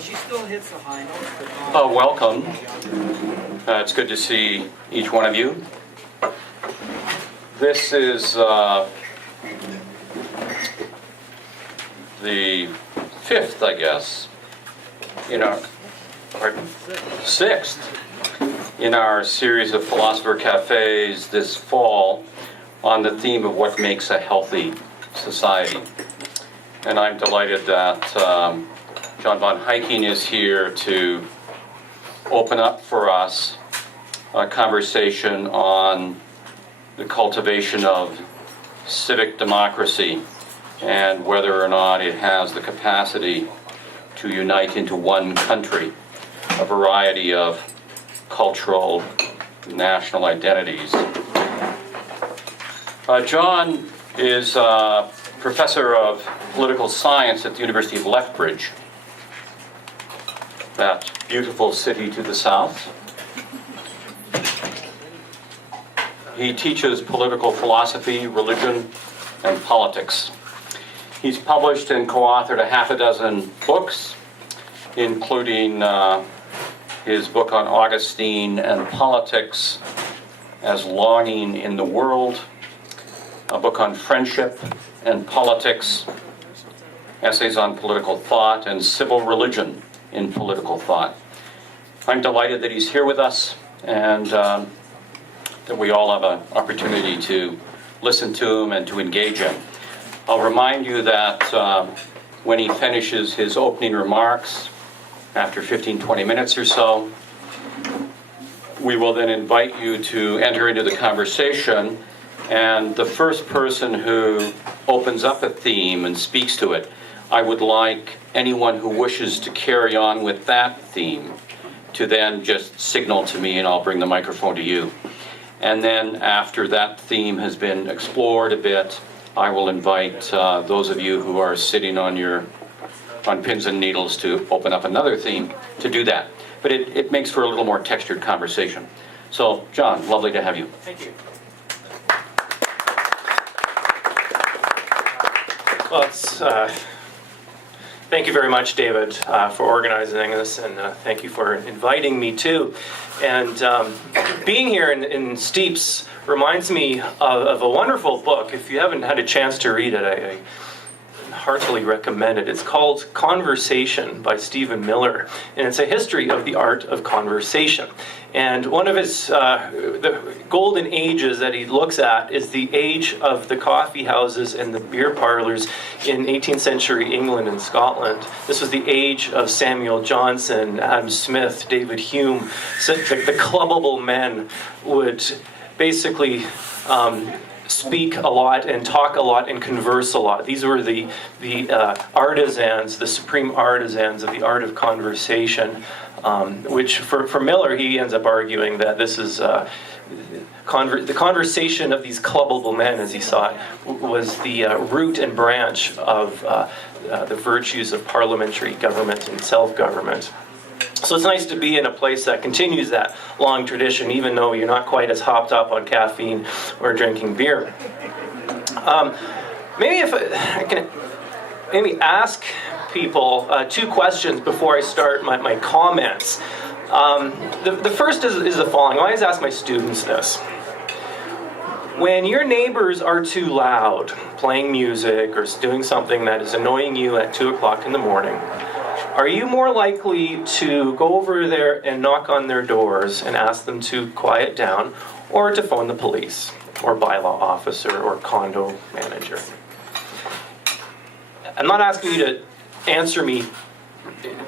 she still hits the high notes. Welcome. It's good to see each one of you. This is the fifth, I guess, sixth in our series of Philosopher Cafes this fall on the theme of what makes a healthy society. And I'm delighted that John von Heyking is here to open up for us a conversation on the cultivation of civic democracy and whether or not it has the capacity to unite into one country a variety of cultural, national identities. John is a professor of political science at the University of Lethbridge, that beautiful city to the south. He teaches political philosophy, religion, and politics. He's published and co-authored a half a dozen books, including his book on Augustine and politics as longing in the world, a book on friendship and politics, essays on political thought, and civil religion in political thought. I'm delighted that he's here with us and that we all have an opportunity to listen to him and to engage him. I'll remind you that when he finishes his opening remarks, after 15-20 minutes or so, we will then invite you to enter into the conversation, and the first person who opens up a theme and speaks to it, I would like anyone who wishes to carry on with that theme to then just signal to me and I'll bring the microphone to you. And then after that theme has been explored a bit, I will invite those of you who are sitting on pins and needles to open up another theme to do that. But it makes for a little more textured conversation. So, John, lovely to have you. Thank you. Well, thank you very much, David, for organizing this, and thank you for inviting me too. And being here in Steeps reminds me of a wonderful book. If you haven't had a chance to read it, I heartily recommend it. It's called Conversation by Stephen Miller, and it's a history of the art of conversation. And one of his the golden ages that he looks at is the age of the coffee houses and the beer parlors in 18th century England and Scotland. This was the age of Samuel Johnson, Adam Smith, David Hume. So the clubbable men would basically speak a lot and talk a lot and converse a lot. These were the artisans, the supreme artisans of the art of conversation, which for Miller, he ends up arguing that this is the conversation of these clubbable men, as he saw it, was the root and branch of the virtues of parliamentary government and self-government. So it's nice to be in a place that continues that long tradition, even though you're not quite as hopped up on caffeine or drinking beer. Maybe if I can ask people two questions before I start my comments. The first is the following. I always ask my students this. When your neighbors are too loud, playing music or doing something that is annoying you at 2 o'clock in the morning, are you more likely to go over there and knock on their doors and ask them to quiet down, or to phone the police, or bylaw officer, or condo manager? I'm not asking you to answer me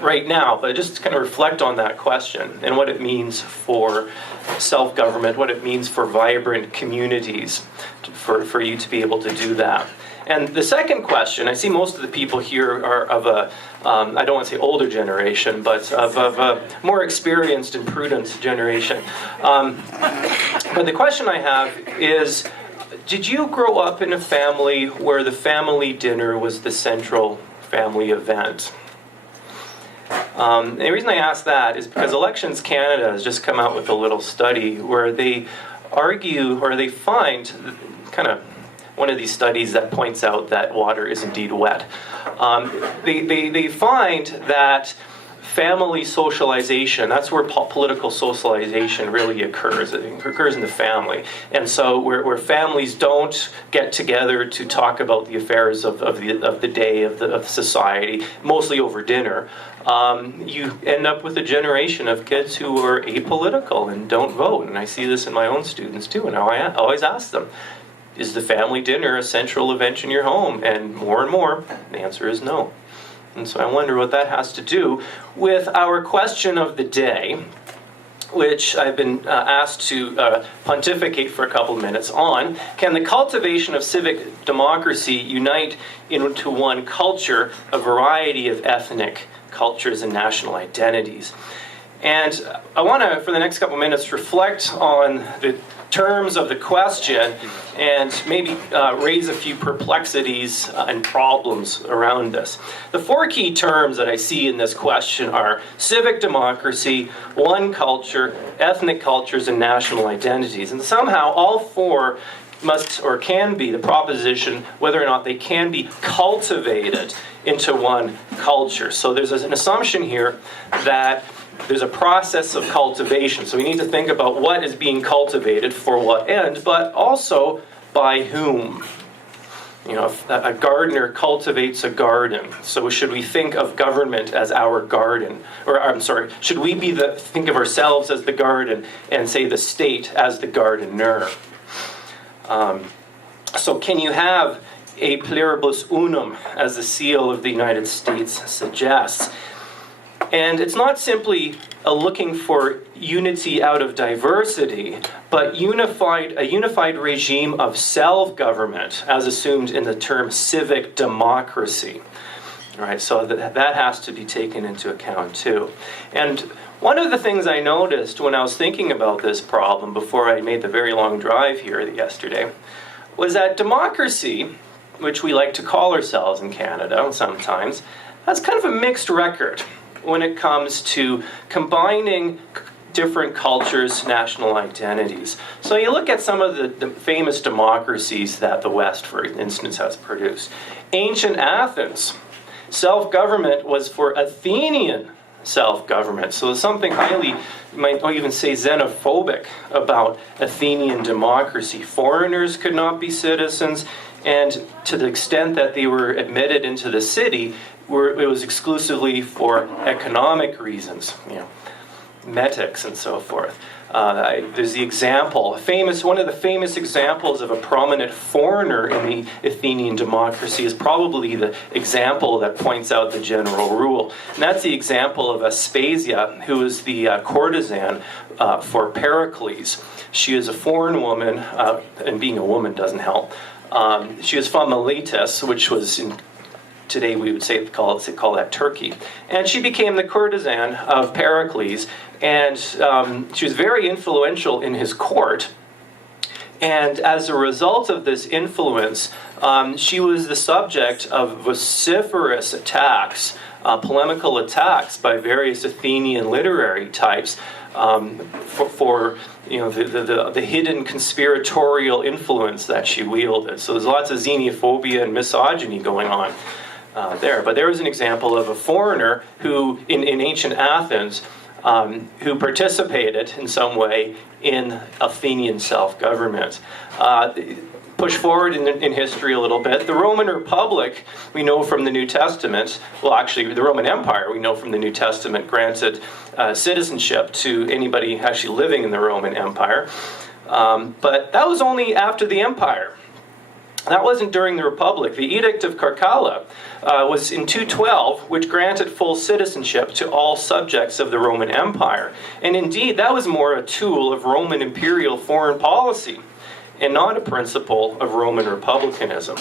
right now, but just kind of reflect on that question and what it means for self-government, what it means for vibrant communities, for you to be able to do that. And the second question, I see most of the people here are of a, I don't want to say older generation, but of a more experienced and prudent generation. But the question I have is, did you grow up in a family where the family dinner was the central family event? And the reason I ask that is because Elections Canada has just come out with a little study where they argue, or they find, kind of one of these studies that points out that water is indeed wet. They find that family socialization. That's where political socialization really occurs. It occurs in the family. And so where families don't get together to talk about the affairs of the day, of society, mostly over dinner, you end up with a generation of kids who are apolitical and don't vote. And I see this in my own students too. And I always ask them, is the family dinner a central event in your home? And more, the answer is no. And so I wonder what that has to do with our question of the day, which I've been asked to pontificate for a couple of minutes on. Can the cultivation of civic democracy unite into one culture a variety of ethnic cultures and national identities? And I want to, for the next couple of minutes, reflect on the terms of the question and maybe raise a few perplexities and problems around this. The four key terms that I see in this question are civic democracy, one culture, ethnic cultures, and national identities. And somehow all four must or can be the proposition whether or not they can be cultivated into one culture. So there's an assumption here that there's a process of cultivation. So we need to think about what is being cultivated for what end, but also by whom. You know, if a gardener cultivates a garden. So should we think of government as our garden? Or I'm sorry, should we think of ourselves as the garden and say the state as the gardener? So can you have a pluribus unum, as the seal of the United States suggests? And it's not simply looking for unity out of diversity, but a unified regime of self-government, as assumed in the term civic democracy. All right, so that has to be taken into account too. And one of the things I noticed when I was thinking about this problem before I made the very long drive here yesterday was that democracy, which we like to call ourselves in Canada sometimes, has kind of a mixed record when it comes to combining different cultures, national identities. So you look at some of the famous democracies that the West, for instance, has produced. Ancient Athens, self-government was for Athenian self-government. So there's something highly, you might even say, xenophobic about Athenian democracy. Foreigners could not be citizens, and to the extent that they were admitted into the city, it was exclusively for economic reasons, metics and so forth. There's the example, one of the famous examples of a prominent foreigner in the Athenian democracy is probably the example that points out the general rule. And that's the example of Aspasia, who was the courtesan for Pericles. She is a foreign woman, and being a woman doesn't help. She was from Miletus, which was today we would call that Turkey. And she became the courtesan of Pericles, and she was very influential in his court. And as a result of this influence, she was the subject of vociferous attacks, polemical attacks by various Athenian literary types for the hidden conspiratorial influence that she wielded. So there's lots of xenophobia and misogyny going on there. But there was an example of a foreigner who, in ancient Athens, who participated in some way in Athenian self-government. Push forward in history a little bit. The Roman Republic, we know from the New Testament, well actually the Roman Empire, we know from the New Testament, granted citizenship to anybody actually living in the Roman Empire. But that was only after the Empire. That wasn't during the Republic. The Edict of Caracalla was in 212, which granted full citizenship to all subjects of the Roman Empire. And indeed, that was more a tool of Roman imperial foreign policy and not a principle of Roman republicanism.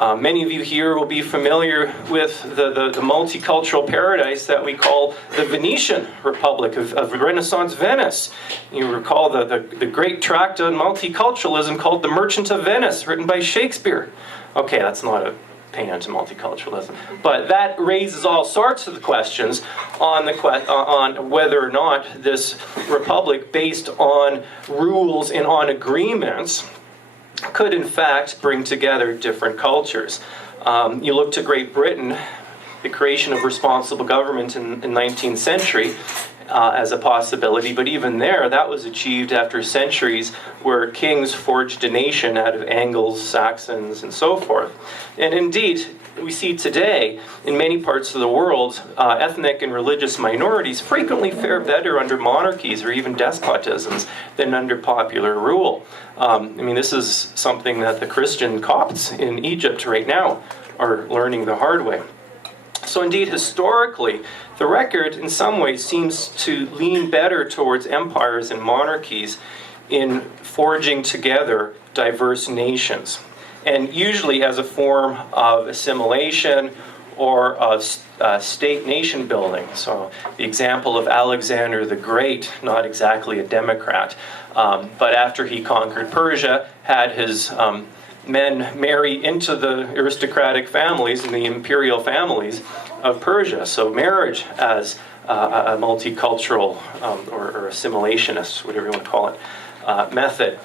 Many of you here will be familiar with the multicultural paradise that we call the Venetian Republic of Renaissance Venice. You recall the great tract on multiculturalism called The Merchant of Venice, written by Shakespeare. Okay, that's not a paean to multiculturalism, but that raises all sorts of questions on whether or not this republic, based on rules and on agreements, could in fact bring together different cultures. You look to Great Britain, the creation of responsible government in 19th century as a possibility, but even there, that was achieved after centuries where kings forged a nation out of Angles, Saxons, and so forth. And indeed, we see today in many parts of the world, ethnic and religious minorities frequently fare better under monarchies or even despotisms than under popular rule. This is something that the Christian Copts in Egypt right now are learning the hard way. So indeed, historically, the record in some ways seems to lean better towards empires and monarchies in forging together diverse nations, and usually as a form of assimilation or of state-nation building. So the example of Alexander the Great, not exactly a democrat, but after he conquered Persia, had his men marry into the aristocratic families and the imperial families of Persia. So marriage as a multicultural or assimilationist, whatever you want to call it, method.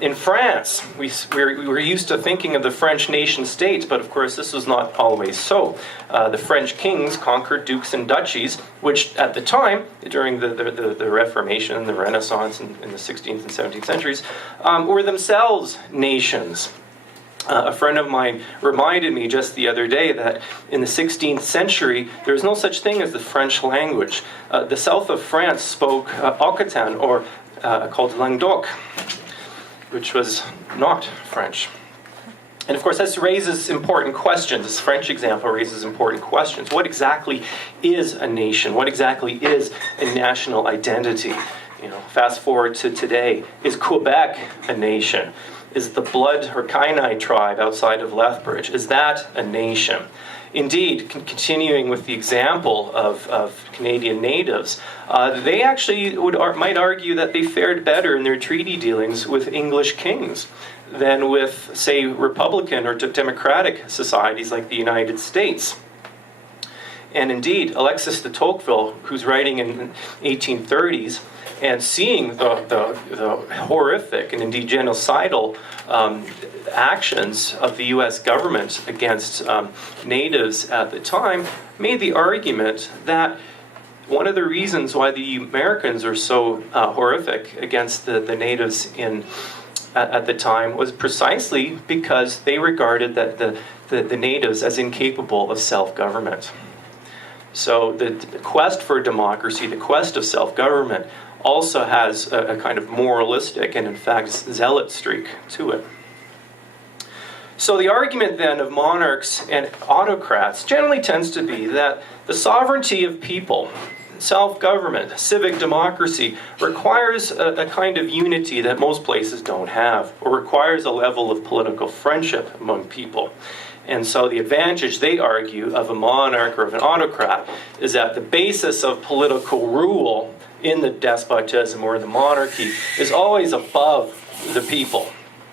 In France, we're used to thinking of the French nation states, but of course this was not always so. The French kings conquered dukes and duchies, which at the time, during the Reformation and the Renaissance in the 16th and 17th centuries, were themselves nations. A friend of mine reminded me just the other day that in the 16th century, there was no such thing as the French language. The south of France spoke Occitan, or called Languedoc, which was not French. And of course, this raises important questions. This French example raises important questions. What exactly is a nation? What exactly is a national identity? Fast forward to today. Is Quebec a nation? Is the Blood or Kainai tribe outside of Lethbridge, is that a nation? Indeed, continuing with the example of Canadian natives, they actually might argue that they fared better in their treaty dealings with English kings than with, say, Republican or democratic societies like the United States. And indeed, Alexis de Tocqueville, who's writing in 1830s, and seeing the horrific and indeed genocidal actions of the U.S. government against natives at the time, made the argument that one of the reasons why the Americans are so horrific against the natives at the time was precisely because they regarded that the natives as incapable of self-government. So the quest for democracy, the quest of self-government, also has a kind of moralistic and, in fact, zealot streak to it. So the argument then of monarchs and autocrats generally tends to be that the sovereignty of people, self-government, civic democracy, requires a kind of unity that most places don't have, or requires a level of political friendship among people. And so the advantage, they argue, of a monarch or of an autocrat is that the basis of political rule in the despotism or the monarchy is always above the people.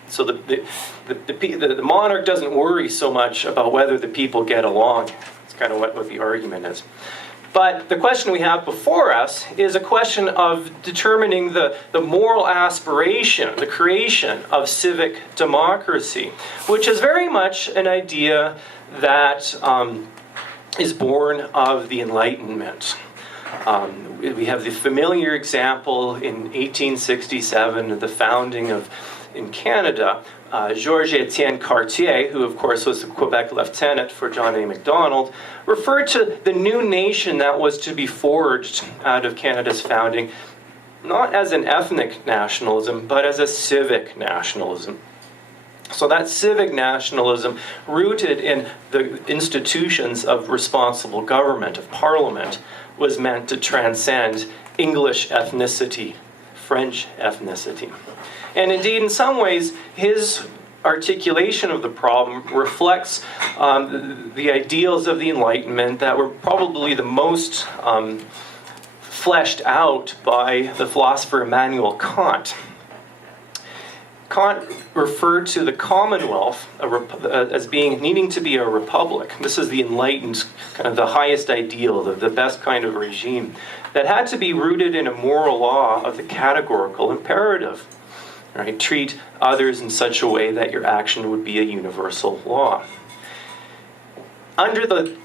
So the monarch doesn't worry so much about whether the people get along. It's kind of what the argument is. But the question we have before us is a question of determining the moral aspiration, the creation of civic democracy, which is very much an idea that is born of the Enlightenment. We have the familiar example in 1867 of the founding of, in Canada, Georges-Étienne Cartier, who of course was the Quebec lieutenant for John A. Macdonald, referred to the new nation that was to be forged out of Canada's founding not as an ethnic nationalism, but as a civic nationalism. So that civic nationalism, rooted in the institutions of responsible government, of parliament, was meant to transcend English ethnicity, French ethnicity. And indeed, in some ways, his articulation of the problem reflects the ideals of the Enlightenment that were probably the most fleshed out by the philosopher Immanuel Kant. Kant referred to the Commonwealth as needing to be a republic. This is the enlightened, kind of the highest ideal, the best kind of regime, that had to be rooted in a moral law of the categorical imperative. Right? Treat others in such a way that your action would be a universal law. Under the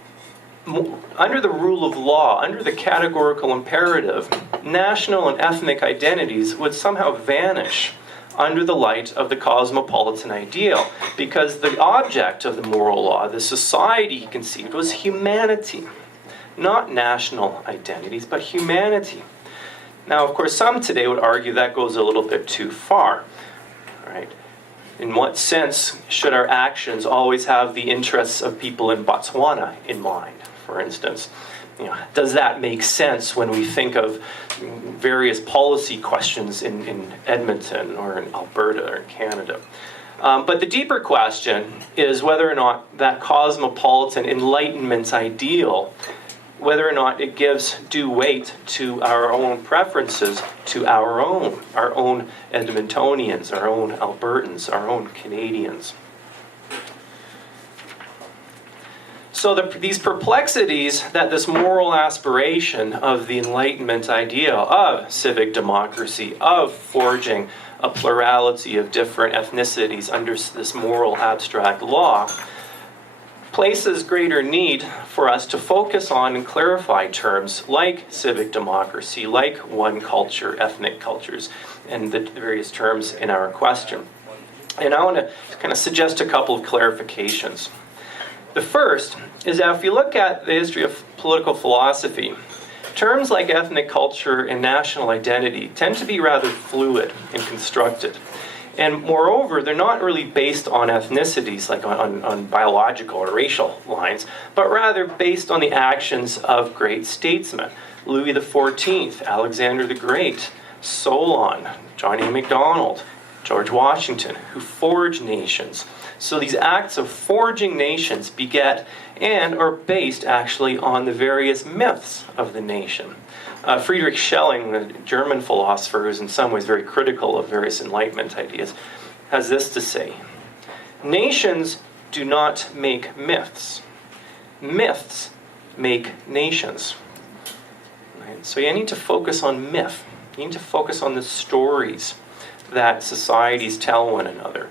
under the rule of law, under the categorical imperative, national and ethnic identities would somehow vanish under the light of the cosmopolitan ideal, because the object of the moral law, the society he conceived, was humanity. Not national identities, but humanity. Now, of course, some today would argue that goes a little bit too far, right? In what sense should our actions always have the interests of people in Botswana in mind, for instance? Does that make sense when we think of various policy questions in Edmonton or in Alberta or in Canada? But the deeper question is whether or not that cosmopolitan Enlightenment ideal, whether or not it gives due weight to our own preferences, to our own Edmontonians, our own Albertans, our own Canadians. So these perplexities that this moral aspiration of the Enlightenment ideal of civic democracy, of forging a plurality of different ethnicities under this moral abstract law, places greater need for us to focus on and clarify terms like civic democracy, like one culture, ethnic cultures, and the various terms in our question. And I want to kind of suggest a couple of clarifications. The first is that if you look at the history of political philosophy, terms like ethnic culture and national identity tend to be rather fluid and constructed. And moreover, they're not really based on ethnicities, like on biological or racial lines, but rather based on the actions of great statesmen. Louis XIV, Alexander the Great, Solon, John A. Macdonald, George Washington, who forged nations. So these acts of forging nations beget and are based actually on the various myths of the nation. Friedrich Schelling, the German philosopher, who is in some ways very critical of various Enlightenment ideas, has this to say: nations do not make myths. Myths make nations. Right? So you need to focus on myth. You need to focus on the stories that societies tell one another.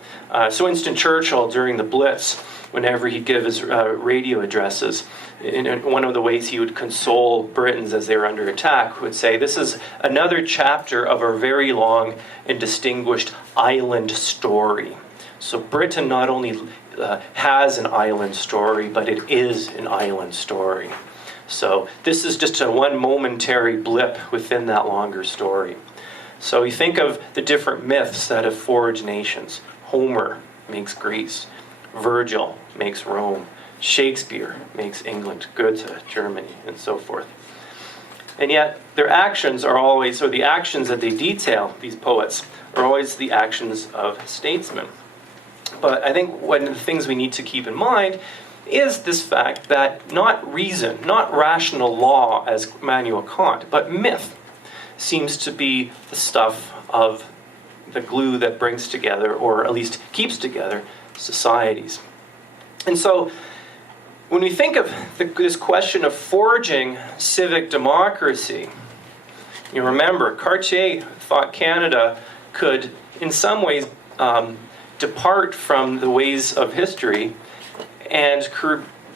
So Winston Churchill, during the Blitz, whenever he'd give his radio addresses, in one of the ways he would console Britons as they were under attack, would say, this is another chapter of our very long and distinguished island story. So Britain not only has an island story, but it is an island story. So this is just one momentary blip within that longer story. So you think of the different myths that have forged nations. Homer makes Greece. Virgil makes Rome. Shakespeare makes England, Goethe, Germany, and so forth. And yet their actions are always, or the actions that they detail, these poets, are always the actions of statesmen. But I think one of the things we need to keep in mind is this fact that not reason, not rational law as Immanuel Kant, but myth seems to be the stuff of the glue that brings together, or at least keeps together, societies. And so when we think of this question of forging civic democracy, you remember Cartier thought Canada could in some ways depart from the ways of history and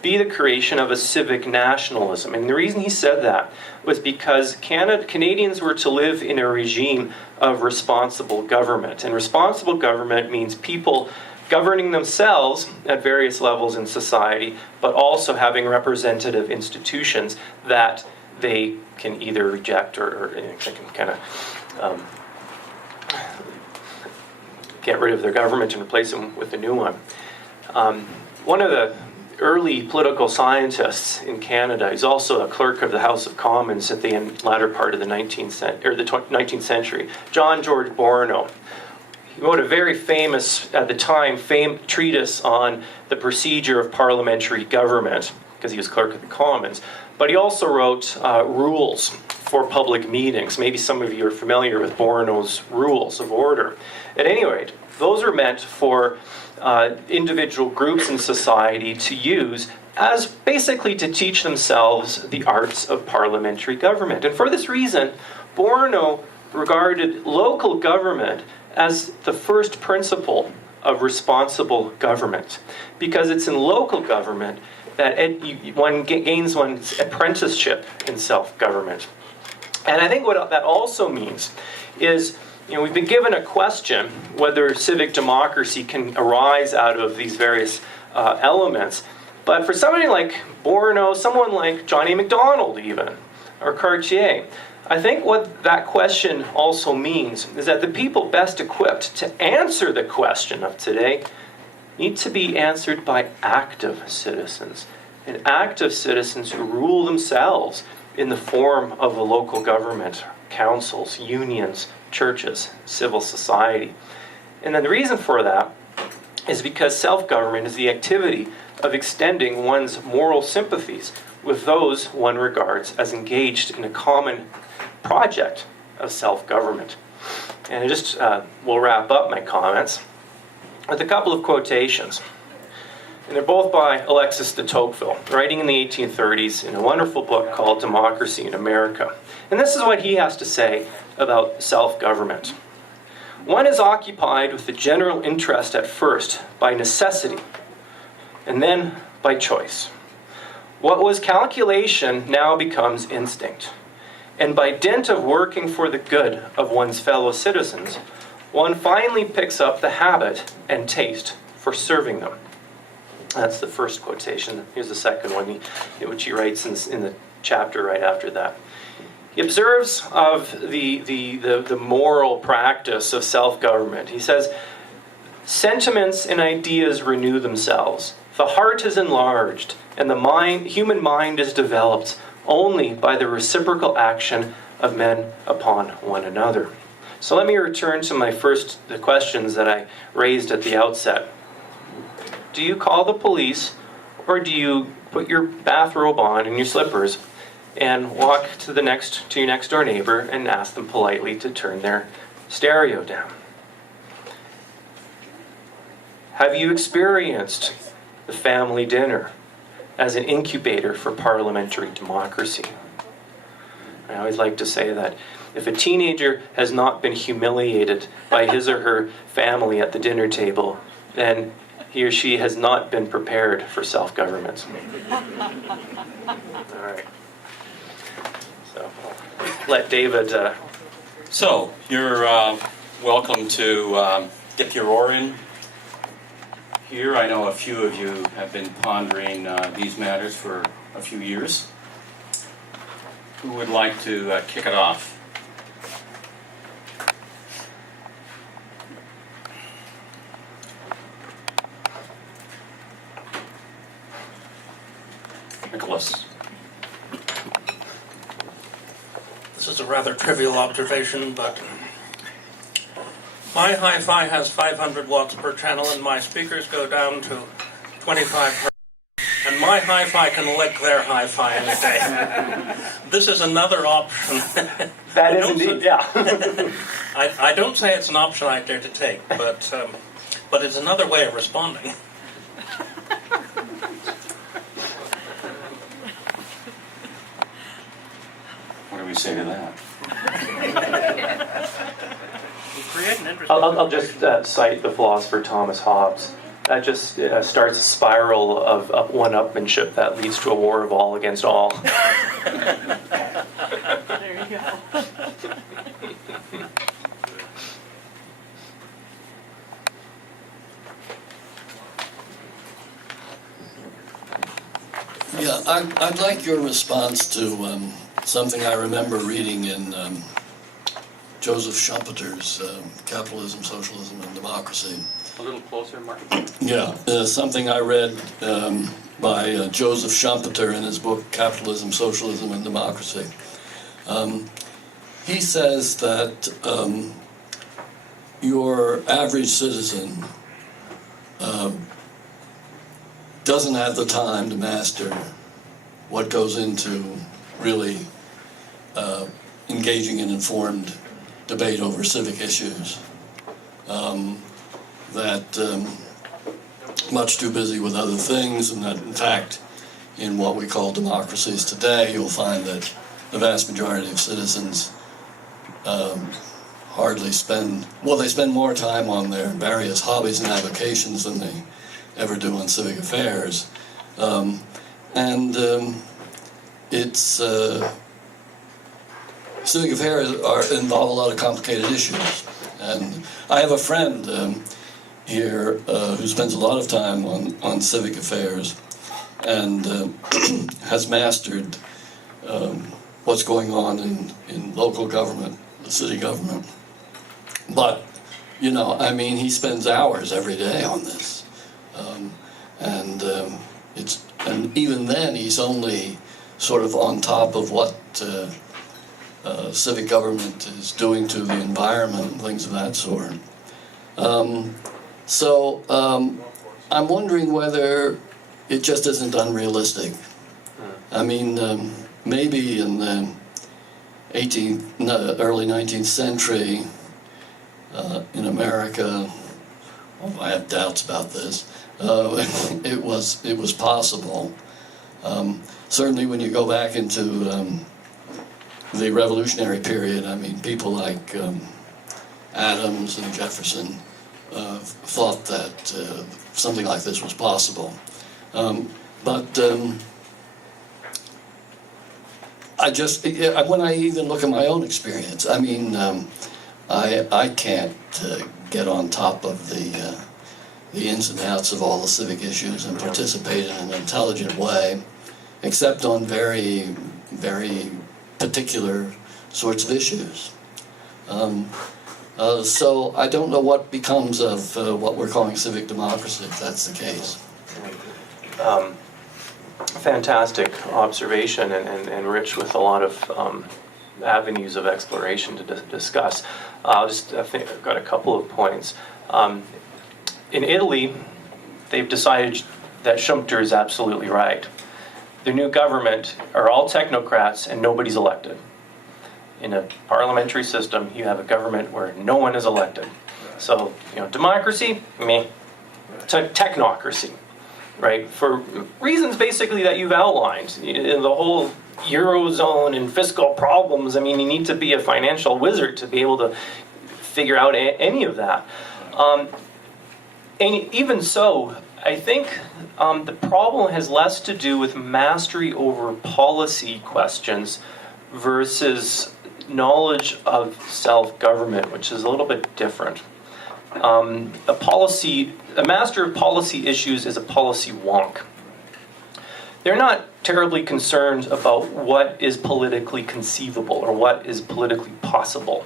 be the creation of a civic nationalism. And the reason he said that was because Canadians were to live in a regime of responsible government. And responsible government means people governing themselves at various levels in society, but also having representative institutions that they can either reject or can kind of get rid of their government and replace them with a new one. One of the early political scientists in Canada, he's also a clerk of the House of Commons at the latter part of the 19th century, John George Borno. He wrote a very famous, at the time, treatise on the procedure of parliamentary government, because he was clerk of the Commons. But he also wrote rules for public meetings. Maybe some of you are familiar with Borno's rules of order. At any rate, those are meant for individual groups in society to use as basically to teach themselves the arts of parliamentary government. And for this reason, Borno regarded local government as the first principle of responsible government, because it's in local government that one gains one's apprenticeship in self-government. And I think what that also means is, we've been given a question whether civic democracy can arise out of these various elements. But for somebody like Bourneau, someone like John A. Macdonald even, or Cartier, I think what that question also means is that the people best equipped to answer the question of today need to be answered by active citizens, and active citizens who rule themselves in the form of a local government, councils, unions, churches, civil society. And then the reason for that is because self-government is the activity of extending one's moral sympathies with those one regards as engaged in a common project of self-government. And I just will wrap up my comments with a couple of quotations. And they're both by Alexis de Tocqueville, writing in the 1830s in a wonderful book called Democracy in America. And this is what he has to say about self-government. One is occupied with the general interest at first by necessity, and then by choice. What was calculation now becomes instinct. And by dint of working for the good of one's fellow citizens, one finally picks up the habit and taste for serving them. That's the first quotation. Here's the second one, which he writes in the chapter right after that. He observes of the moral practice of self-government. He says, sentiments and ideas renew themselves. The heart is enlarged, and the human mind is developed only by the reciprocal action of men upon one another. So let me return to the questions that I raised at the outset. Do you call the police, or do you put your bathrobe on and your slippers and walk to your next door neighbor and ask them politely to turn their stereo down? Have you experienced the family dinner as an incubator for parliamentary democracy? I always like to say that if a teenager has not been humiliated by his or her family at the dinner table, then he or she has not been prepared for self-government. All right. So I'll let David... So, you're welcome to get your oar in here. I know a few of you have been pondering these matters for a few years. Who would like to kick it off? Nicholas. This is a rather trivial observation, but my hi-fi has 500 watts per channel and my speakers go down to 25 hertz. And my hi-fi can lick their hi-fi any day. This is another option. That is indeed, yeah. I don't say it's an option I dare to take, but it's another way of responding. What do we say to that? I'll just cite the philosopher Thomas Hobbes. That just starts a spiral of one-upmanship that leads to a war of all against all. There you go. Yeah, I'd like your response to something I remember reading in Joseph Schumpeter's Capitalism, Socialism, and Democracy. A little closer, Mark. Yeah, something I read by Joseph Schumpeter in his book Capitalism, Socialism, and Democracy. He says that your average citizen doesn't have the time to master what goes into really engaging in informed debate over civic issues. That much too busy with other things, and that in fact in what we call democracies today you'll find that the vast majority of citizens hardly spend more time on their various hobbies and avocations than they ever do on civic affairs. and it's civic affairs involve a lot of complicated issues. And I have a friend here who spends a lot of time on civic affairs and has mastered what's going on in local government, the city government. But, you know, I mean, he spends hours every day on this. And even then, he's only sort of on top of what civic government is doing to the environment and things of that sort. So I'm wondering whether it just isn't unrealistic. I mean, maybe in the early 19th century in America, I have doubts about this, it was possible. Certainly when you go back into the revolutionary period, I mean, people like Adams and Jefferson thought that something like this was possible. But when I even look at my own experience, I mean, I can't get on top of the ins and outs of all the civic issues and participate in an intelligent way, except on very, very particular sorts of issues. So I don't know what becomes of what we're calling civic democracy, if that's the case. Fantastic observation and rich with a lot of avenues of exploration to discuss. I think I've got a couple of points. In Italy, they've decided that Schumpeter is absolutely right. The new government are all technocrats and nobody's elected. In a parliamentary system, you have a government where no one is elected. So, you know, democracy, meh. Technocracy, right? For reasons basically that you've outlined. In the whole Eurozone and fiscal problems, I mean, you need to be a financial wizard to be able to figure out any of that. And even so, I think the problem has less to do with mastery over policy questions versus knowledge of self-government, which is a little bit different. A master of policy issues is a policy wonk. They're not terribly concerned about what is politically conceivable or what is politically possible.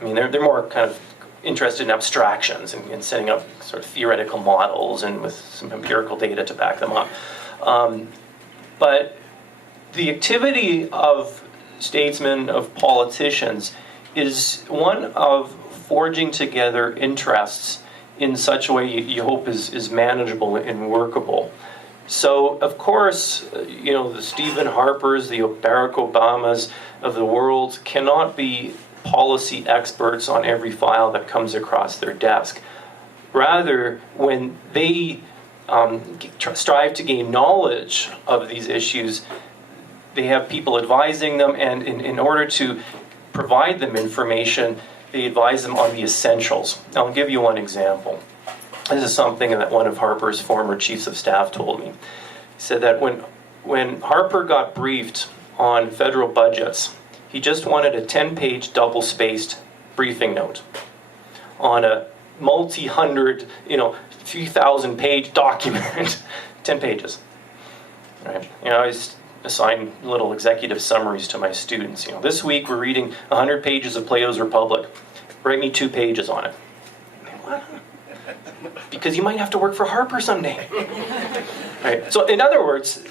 I mean, they're more kind of interested in abstractions and setting up sort of theoretical models and with some empirical data to back them up. But the activity of statesmen, of politicians, is one of forging together interests in such a way you hope is manageable and workable. So, of course, you know, the Stephen Harpers, the Barack Obamas of the world cannot be policy experts on every file that comes across their desk. Rather, when they strive to gain knowledge of these issues, they have people advising them, and in order to provide them information, they advise them on the essentials. I'll give you one example. This is something that one of Harper's former chiefs of staff told me. He said that when Harper got briefed on federal budgets, he just wanted a 10-page double-spaced briefing note on a multi-hundred, 3,000-page document, 10 pages. Right? I assign little executive summaries to my students. This week we're reading 100 pages of Plato's Republic. Write me 2 pages on it. What? Because you might have to work for Harper someday. Right? So in other words,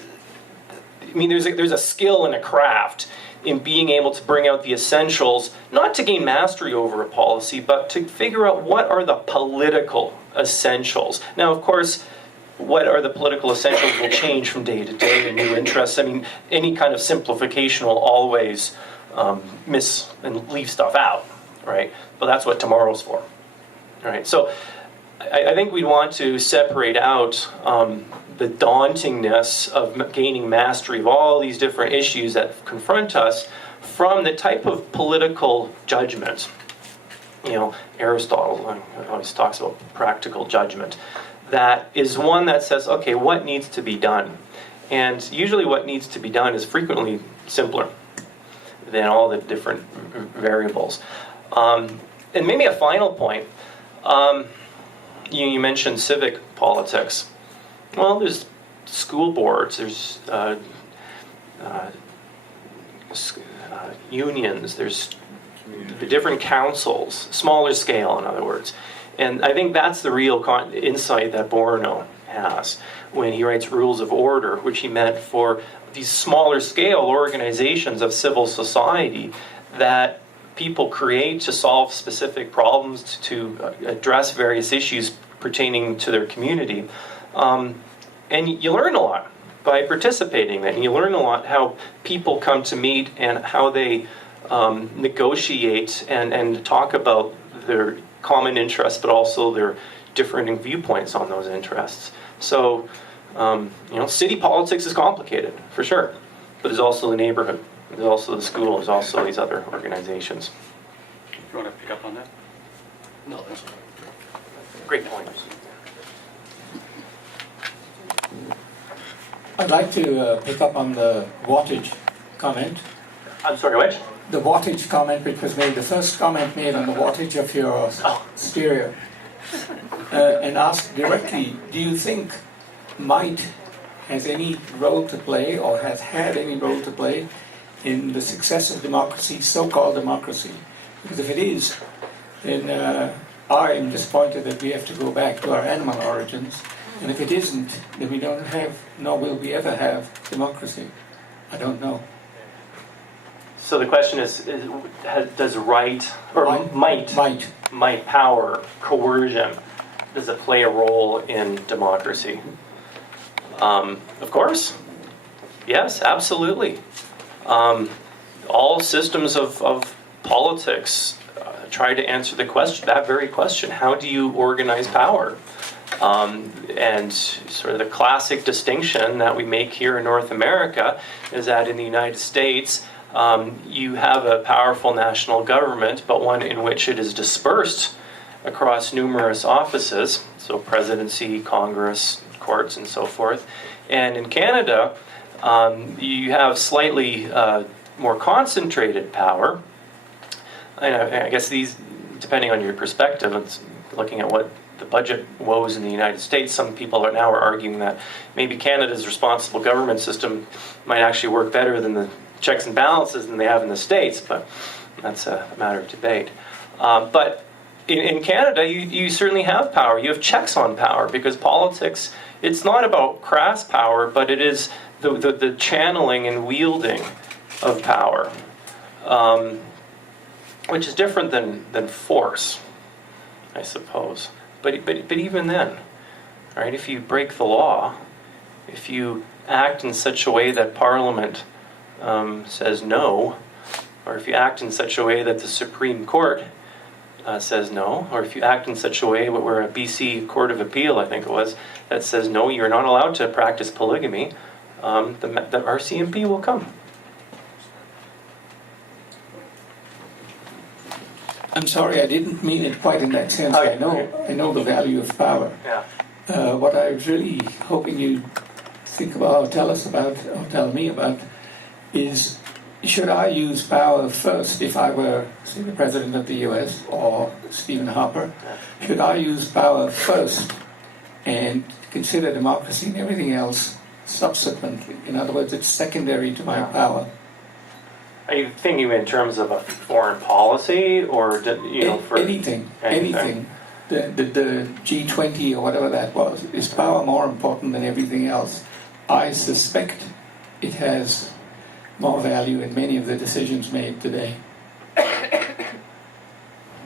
I mean, there's a skill and a craft in being able to bring out the essentials, not to gain mastery over a policy, but to figure out what are the political essentials. Now, of course, what are the political essentials will change from day to day and new interests. I mean, any kind of simplification will always miss and leave stuff out, right? But that's what tomorrow's for, right? So I think we'd want to separate out the dauntingness of gaining mastery of all these different issues that confront us from the type of political judgment. Aristotle always talks about practical judgment. That is one that says, okay, what needs to be done? And usually what needs to be done is frequently simpler than all the different variables. And maybe a final point. You mentioned civic politics. Well, there's school boards, there's unions, there's the different councils, smaller scale, in other words. And I think that's the real insight that Bourneau has when he writes Rules of Order, which he meant for these smaller scale organizations of civil society that people create to solve specific problems, to address various issues pertaining to their community. And you learn a lot by participating in it. And you learn a lot how people come to meet and how they negotiate and talk about their common interests, but also their differing viewpoints on those interests. So, city politics is complicated, for sure. But there's also the neighborhood, there's also the school, there's also these other organizations. You want to pick up on that? No, that's Great point. I'd like to pick up on the wattage comment. I'm sorry, what? The wattage comment which was made, the first comment made on the wattage of your stereo. And ask directly, do you think might has any role to play or has had any role to play in the success of democracy, so-called democracy? Because if it is, then I am disappointed that we have to go back to our animal origins. And if it isn't, then we don't have, nor will we ever have, democracy. I don't know. So the question is does right, or might, power, coercion, does it play a role in democracy? Of course. Yes, absolutely. All systems of politics try to answer the question, that very question. How do you organize power? And sort of the classic distinction that we make here in North America is that in the United States, you have a powerful national government, but one in which it is dispersed across numerous offices, so presidency, Congress, courts, and so forth. And in Canada, you have slightly more concentrated power. And I guess these, depending on your perspective, it's looking at what the budget woes in the United States, some people are now arguing that maybe Canada's responsible government system might actually work better than the checks and balances than they have in the States, but that's a matter of debate. But in Canada, you certainly have power. You have checks on power, because politics, it's not about crass power, but it is the channeling and wielding of power, which is different than force, I suppose. But even then, right? If you break the law, if you act in such a way that Parliament says no, or if you act in such a way that the Supreme Court says no, or if you act in such a way where a BC Court of Appeal, I think it was, that says no, you're not allowed to practice polygamy, the RCMP will come. I'm sorry, I didn't mean it quite in that sense. I know the value of power. Yeah. What I was really hoping you'd think about, or tell us about, or tell me about, is should I use power first if I were, say, the President of the US or Stephen Harper? Should I use power first and consider democracy and everything else subsequently? In other words, it's secondary to my power. Are you thinking in terms of a foreign policy, or for anything? The G20 or whatever that was, is power more important than everything else? I suspect it has more value in many of the decisions made today.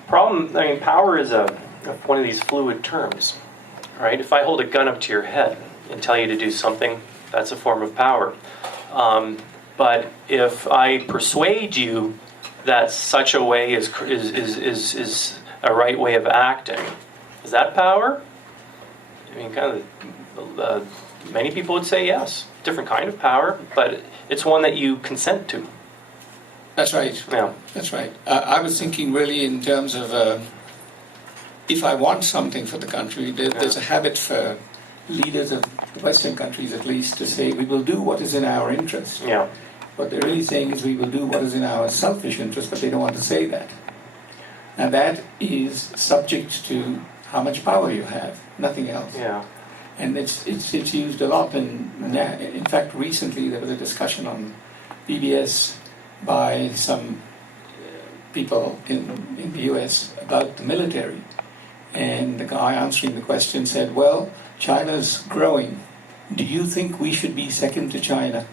Power is one of these fluid terms, right? If I hold a gun up to your head and tell you to do something, that's a form of power. But if I persuade you that such a way is a right way of acting, is that power? I mean, many people would say yes. Different kind of power, but it's one that you consent to. That's right. Yeah. That's right. I was thinking really in terms of if I want something for the country, there's a habit for leaders of the Western countries, at least, to say we will do what is in our interest. Yeah. What they're really saying is we will do what is in our selfish interest, but they don't want to say that. And that is subject to how much power you have, nothing else. Yeah. And it's used a lot. In fact, recently there was a discussion on PBS by some people in the US about the military. And the guy answering the question said, well, China's growing. Do you think we should be second to China?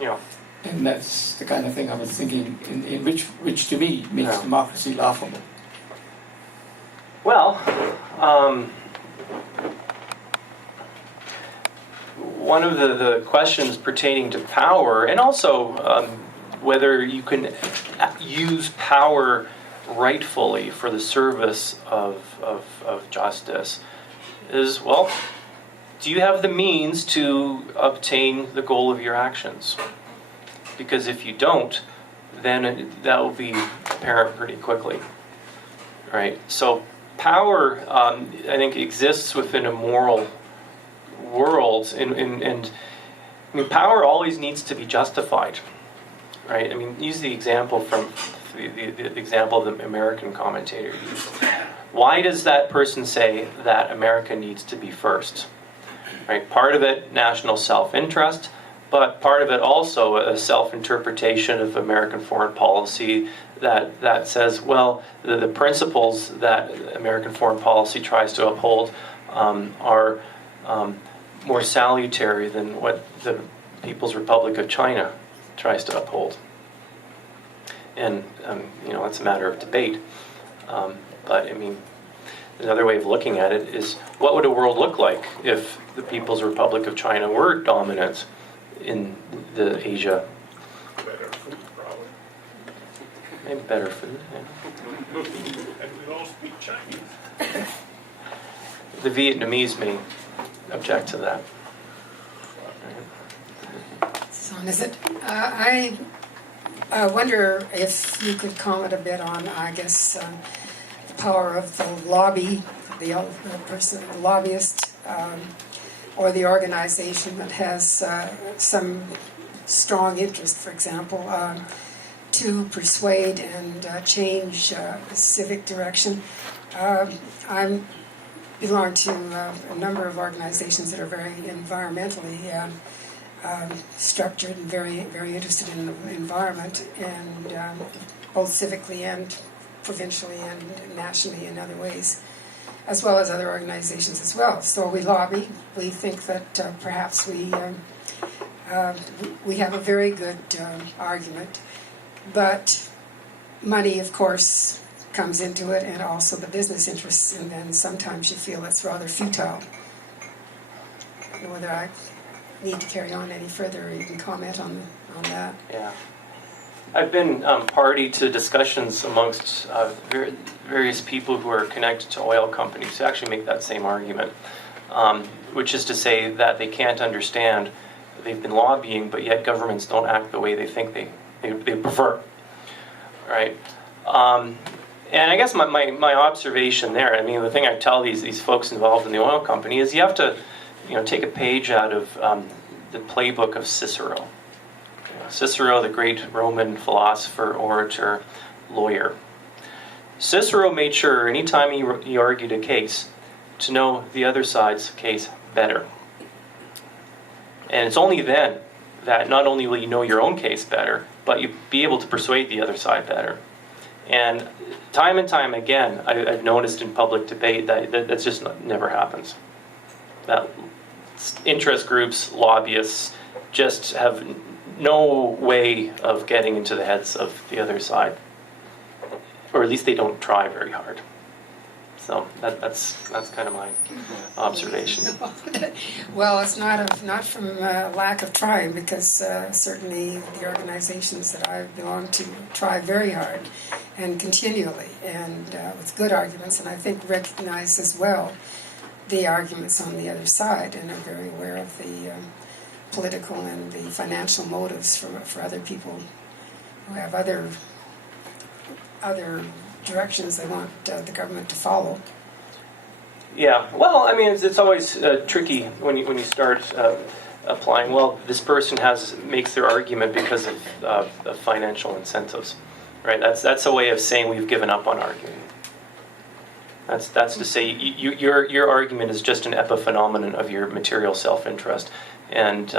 Yeah. And that's the kind of thing I was thinking, in which to me makes Yeah. democracy laughable. Well, one of the questions pertaining to power, and also whether you can use power rightfully for the service of justice, is, well, do you have the means to obtain the goal of your actions? Because if you don't, then that will be apparent pretty quickly, right? So power, I think, exists within a moral world, and I mean, power always needs to be justified, right? I mean, use the example from the example the American commentator used. Why does that person say that America needs to be first? Right? Part of it, national self-interest, but part of it also a self-interpretation of American foreign policy that says, well, the principles that American foreign policy tries to uphold are more salutary than what the People's Republic of China tries to uphold. And, it's a matter of debate. But, I mean, another way of looking at it is, what would a world look like if the People's Republic of China were dominant in the Asia? Better food, probably. Maybe better food, yeah. And we all speak Chinese. The Vietnamese may object to that. So is it? I wonder if you could comment a bit on, I guess, the power of the lobby, the lobbyist, or the organization that has some strong interest, for example, to persuade and change civic direction. I belong to a number of organizations that are very environmentally structured and very, very interested in the environment, and both civically and provincially and nationally in other ways, as well as other organizations as well. So we lobby. We think that perhaps we have a very good argument, but money, of course, comes into it, and also the business interests, and then sometimes you feel it's rather futile. I don't know whether I need to carry on any further, or you can comment on that. Yeah. I've been party to discussions amongst various people who are connected to oil companies who actually make that same argument, which is to say that they can't understand they've been lobbying, but yet governments don't act the way they think they prefer, right? And I guess my observation there, I mean, the thing I tell these folks involved in the oil company is you have to, take a page out of the playbook of Cicero. Cicero, the great Roman philosopher, orator, lawyer. Cicero made sure anytime he argued a case to know the other side's case better. And it's only then that not only will you know your own case better, but you'll be able to persuade the other side better. And time again, I've noticed in public debate that just never happens. That interest groups, lobbyists, just have no way of getting into the heads of the other side, or at least they don't try very hard. So that's kind of my observation. Well, it's not from lack of trying, because certainly the organizations that I belong to try very hard and continually, and with good arguments, and I think recognize as well the arguments on the other side, and are very aware of the political and the financial motives for other people who have other directions they want the government to follow. Yeah, well, I mean, it's always tricky when you start applying. Well, this person makes their argument because of financial incentives, right? That's a way of saying we've given up on arguing. That's to say your argument is just an epiphenomenon of your material self-interest, and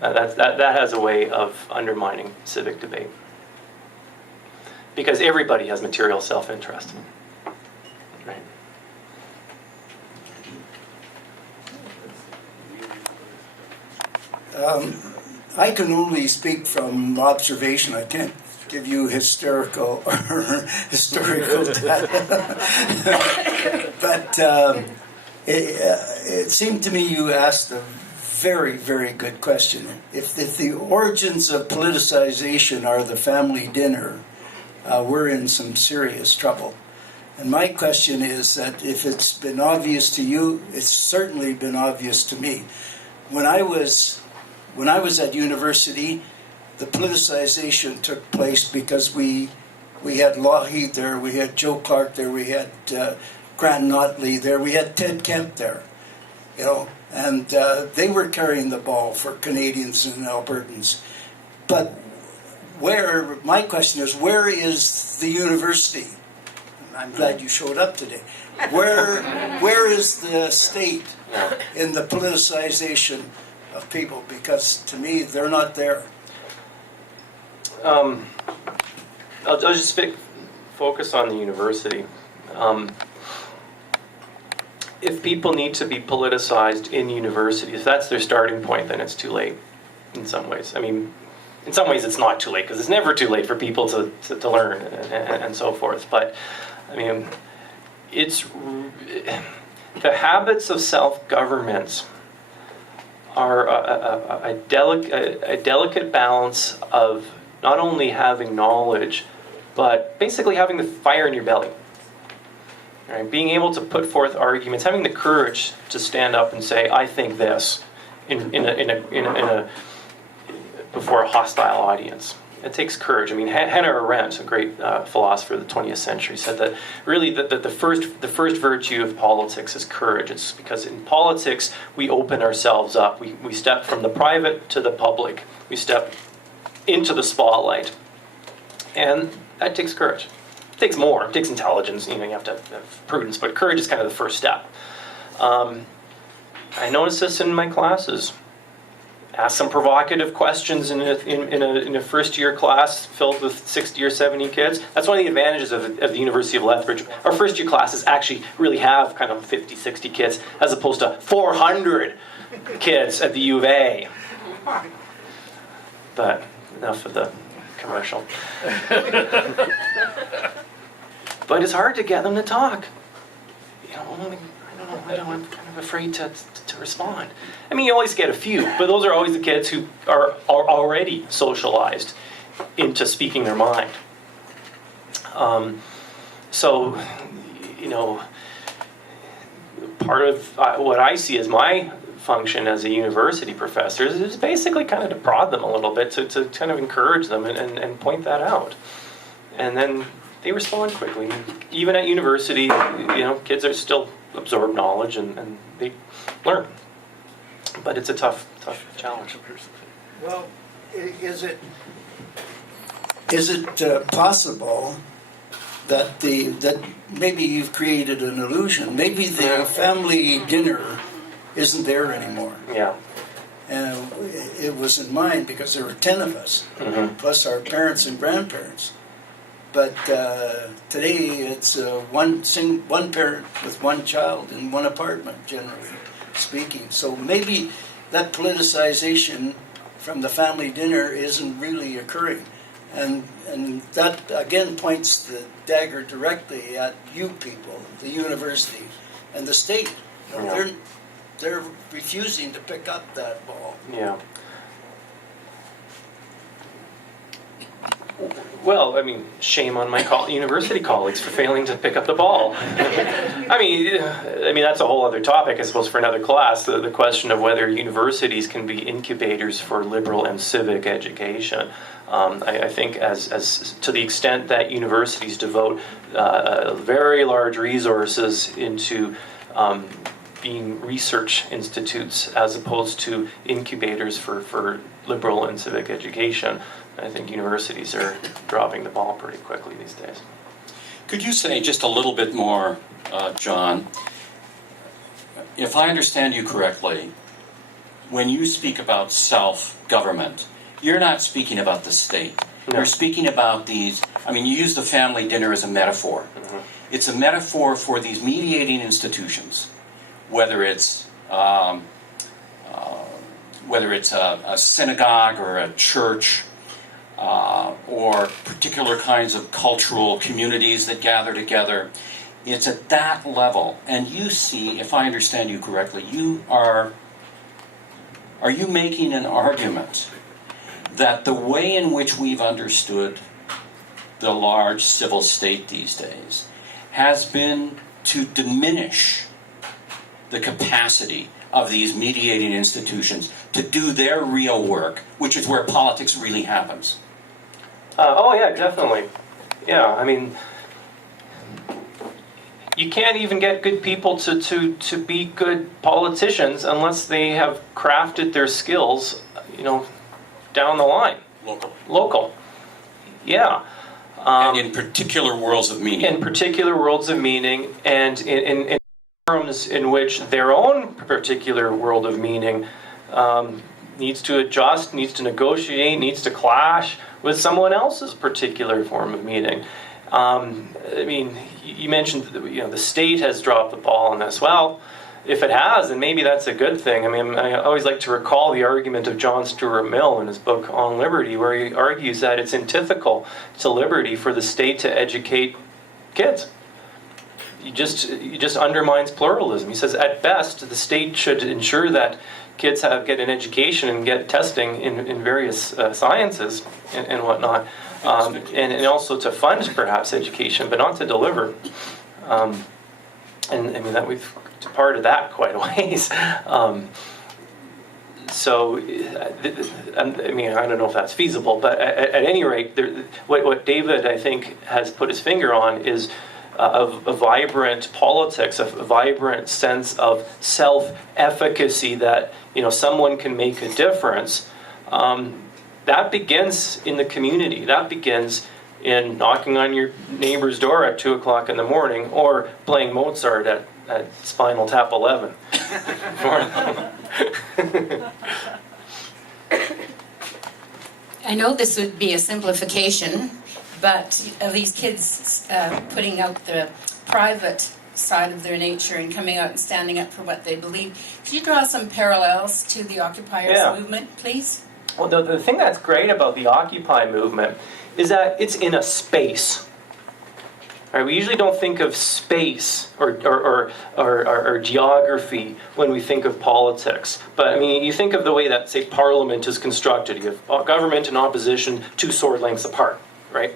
that has a way of undermining civic debate, because everybody has material self-interest, right? I can only speak from observation. I can't give you historical data. But it seemed to me you asked a very, very good question. If the origins of politicization are the family dinner, we're in some serious trouble. And my question is that if it's been obvious to you, it's certainly been obvious to me. When I was at university, the politicization took place because we had Lougheed there, we had Joe Clark there, we had Grant Notley there, we had Ted Kemp there, and they were carrying the ball for Canadians and Albertans. But my question is, where is the university? I'm glad you showed up today. Where is the state in the politicization of people? Because to me, they're not there. I'll just focus on the university. If people need to be politicized in university, if that's their starting point, then it's too late in some ways. I mean, in some ways it's not too late, because it's never too late for people to learn and so forth. But, I mean, the habits of self-government are a delicate balance of not only having knowledge, but basically having the fire in your belly. Right? Being able to put forth arguments, having the courage to stand up and say, "I think this," before a hostile audience. It takes courage. I mean, Hannah Arendt, a great philosopher of the 20th century, said that really the first virtue of politics is courage. It's because in politics we open ourselves up. We step from the private to the public. We step into the spotlight, and that takes courage. It takes more. It takes intelligence. You have to have prudence, but courage is kind of the first step. I notice this in my classes. Ask some provocative questions in a first-year class filled with 60 or 70 kids. That's one of the advantages of the University of Lethbridge. Our first-year classes actually really have kind of 50, 60 kids, as opposed to 400 kids at the U of A. But enough of the commercial. But it's hard to get them to talk. I'm kind of afraid to respond. I mean, you always get a few, but those are always the kids who are already socialized into speaking their mind. So, part of what I see as my function as a university professor is basically kind of to prod them a little bit, to kind of encourage them and point that out. And then they respond quickly. Even at university, kids are still absorb knowledge and they learn. But it's a tough challenge. Well, is it possible that maybe you've created an illusion? Maybe the family dinner isn't there anymore. Yeah. And it was in mine because there were 10 of us, plus our parents and grandparents. But today it's one parent with one child in one apartment, generally speaking. So maybe that politicization from the family dinner isn't really occurring. And that, again, points the dagger directly at you people, the university, and the state. Yeah. They're refusing to pick up that ball. Yeah. Well, I mean, shame on my university colleagues for failing to pick up the ball. I mean, that's a whole other topic, I suppose, for another class. The question of whether universities can be incubators for liberal and civic education. I think, as to the extent that universities devote very large resources into being research institutes as opposed to incubators for liberal and civic education. I think universities are dropping the ball pretty quickly these days. Could you say just a little bit more, John? If I understand you correctly, when you speak about self-government, you're not speaking about the state. No. You're speaking about these, I mean, you use the family dinner as a metaphor. It's a metaphor for these mediating institutions, whether it's a synagogue or a church, or particular kinds of cultural communities that gather together. It's at that level. And you see, if I understand you correctly, are you making an argument that the way in which we've understood the large civil state these days has been to diminish the capacity of these mediating institutions to do their real work, which is where politics really happens? Oh yeah, definitely. Yeah, I mean, you can't even get good people to be good politicians unless they have crafted their skills, down the line. Local. Yeah. And in particular worlds of meaning. In particular worlds of meaning, and in terms in which their own particular world of meaning needs to adjust, needs to negotiate, needs to clash with someone else's particular form of meaning. I mean, you mentioned the state has dropped the ball on this. Well, if it has, then maybe that's a good thing. I mean, I always like to recall the argument of John Stuart Mill in his book On Liberty, where he argues that it's antithetical to liberty for the state to educate kids. He just undermines pluralism. He says, at best, the state should ensure that kids get an education and get testing in various sciences and whatnot, and also to fund perhaps education, but not to deliver. And I mean that we've departed that quite a ways. So, I mean, I don't know if that's feasible, but at any rate, what David, I think, has put his finger on is a vibrant politics, a vibrant sense of self-efficacy that, someone can make a difference. That begins in the community. That begins in knocking on your neighbor's door at 2 o'clock in the morning or playing Mozart at Spinal Tap 11. I know this would be a simplification, but these kids putting out the private side of their nature and coming out and standing up for what they believe. Could you draw some parallels to the Occupiers movement, please? Well, the thing that's great about the Occupy movement is that it's in a space. Right? We usually don't think of space or geography when we think of politics. But I mean, you think of the way that, say, Parliament is constructed. You have government and opposition 2 sword lengths apart, right?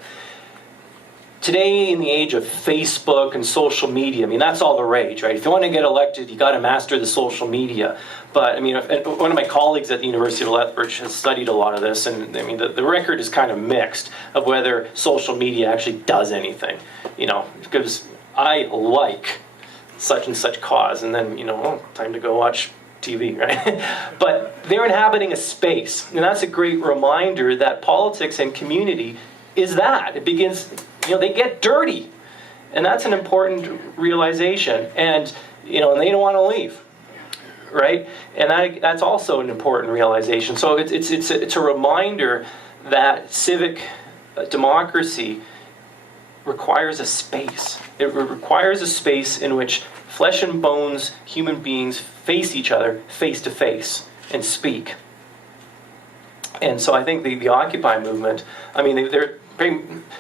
Today, in the age of Facebook and social media, I mean, that's all the rage, right? If you want to get elected, you got to master the social media. But I mean, one of my colleagues at the University of Lethbridge has studied a lot of this, and I mean, the record is kind of mixed of whether social media actually does anything. Because I like such and such cause, and then time to go watch TV, right? But they're inhabiting a space, and that's a great reminder that politics and community is that. It begins, they get dirty, and that's an important realization, and and they don't want to leave, right? And that's also an important realization. So it's a reminder that civic democracy requires a space. It requires a space in which flesh and bones human beings face each other face to face and speak. And so I think the Occupy movement, I mean, they're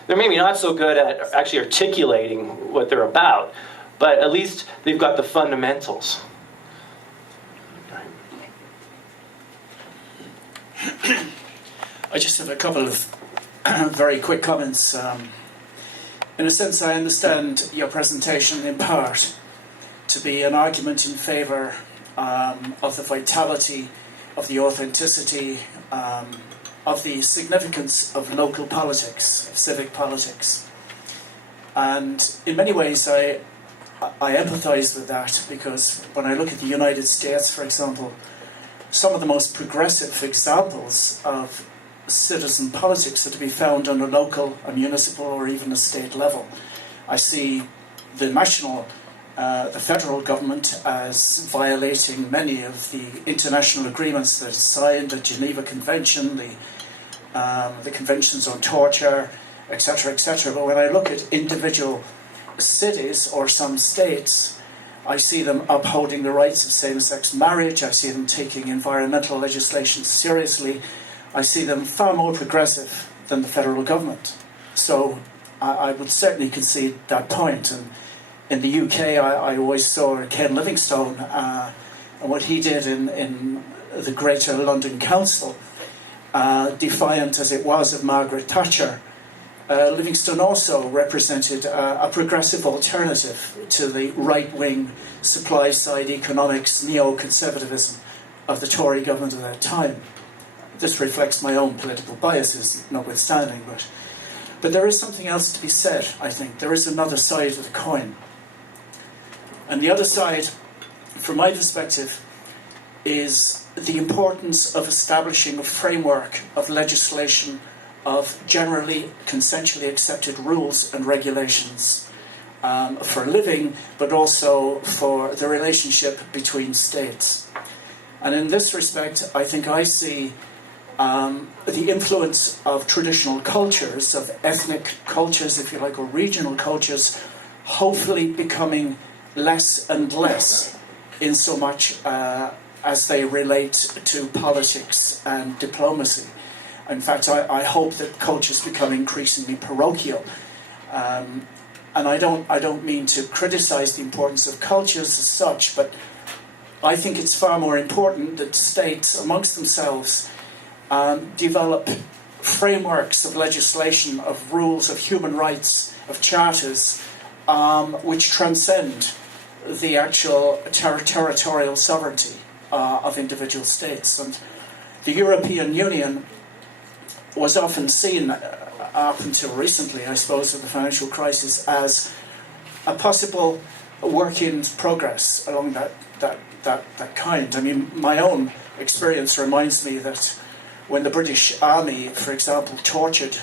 maybe not so good at actually articulating what they're about, but at least they've got the fundamentals. I just have a couple of very quick comments. In a sense, I understand your presentation in part to be an argument in favour of the vitality, of the authenticity, of the significance of local politics, of civic politics. And in many ways, I I empathise with that, because when I look at the United States, for example, some of the most progressive examples of citizen politics are to be found on a local, a municipal, or even a state level. I see the federal government as violating many of the international agreements that it signed, the Geneva Convention, the conventions on torture, etc., etc. But when I look at individual cities or some states, I see them upholding the rights of same-sex marriage. I see them taking environmental legislation seriously. I see them far more progressive than the federal government. So I would certainly concede that point. And in the UK, I always saw Ken Livingstone and what he did in the Greater London Council, defiant as it was of Margaret Thatcher. Livingstone also represented a progressive alternative to the right-wing supply-side economics, neo-conservatism of the Tory government at that time. This reflects my own political biases, notwithstanding, but there is something else to be said, I think. There is another side of the coin. And the other side, from my perspective, is the importance of establishing a framework of legislation, of generally consensually accepted rules and regulations for living, but also for the relationship between states. And in this respect, I think I see the influence of traditional cultures, of ethnic cultures, if you like, or regional cultures, hopefully becoming less and less in so much as they relate to politics and diplomacy. In fact, I hope that cultures become increasingly parochial. And I don't mean to criticize the importance of cultures as such, but I think it's far more important that states amongst themselves develop frameworks of legislation, of rules, of human rights, of charters, which transcend the actual territorial sovereignty of individual states. And the European Union was often seen, up until recently, I suppose, with the financial crisis, as a possible work in progress along that kind. I mean, my own experience reminds me that when the British Army, for example, tortured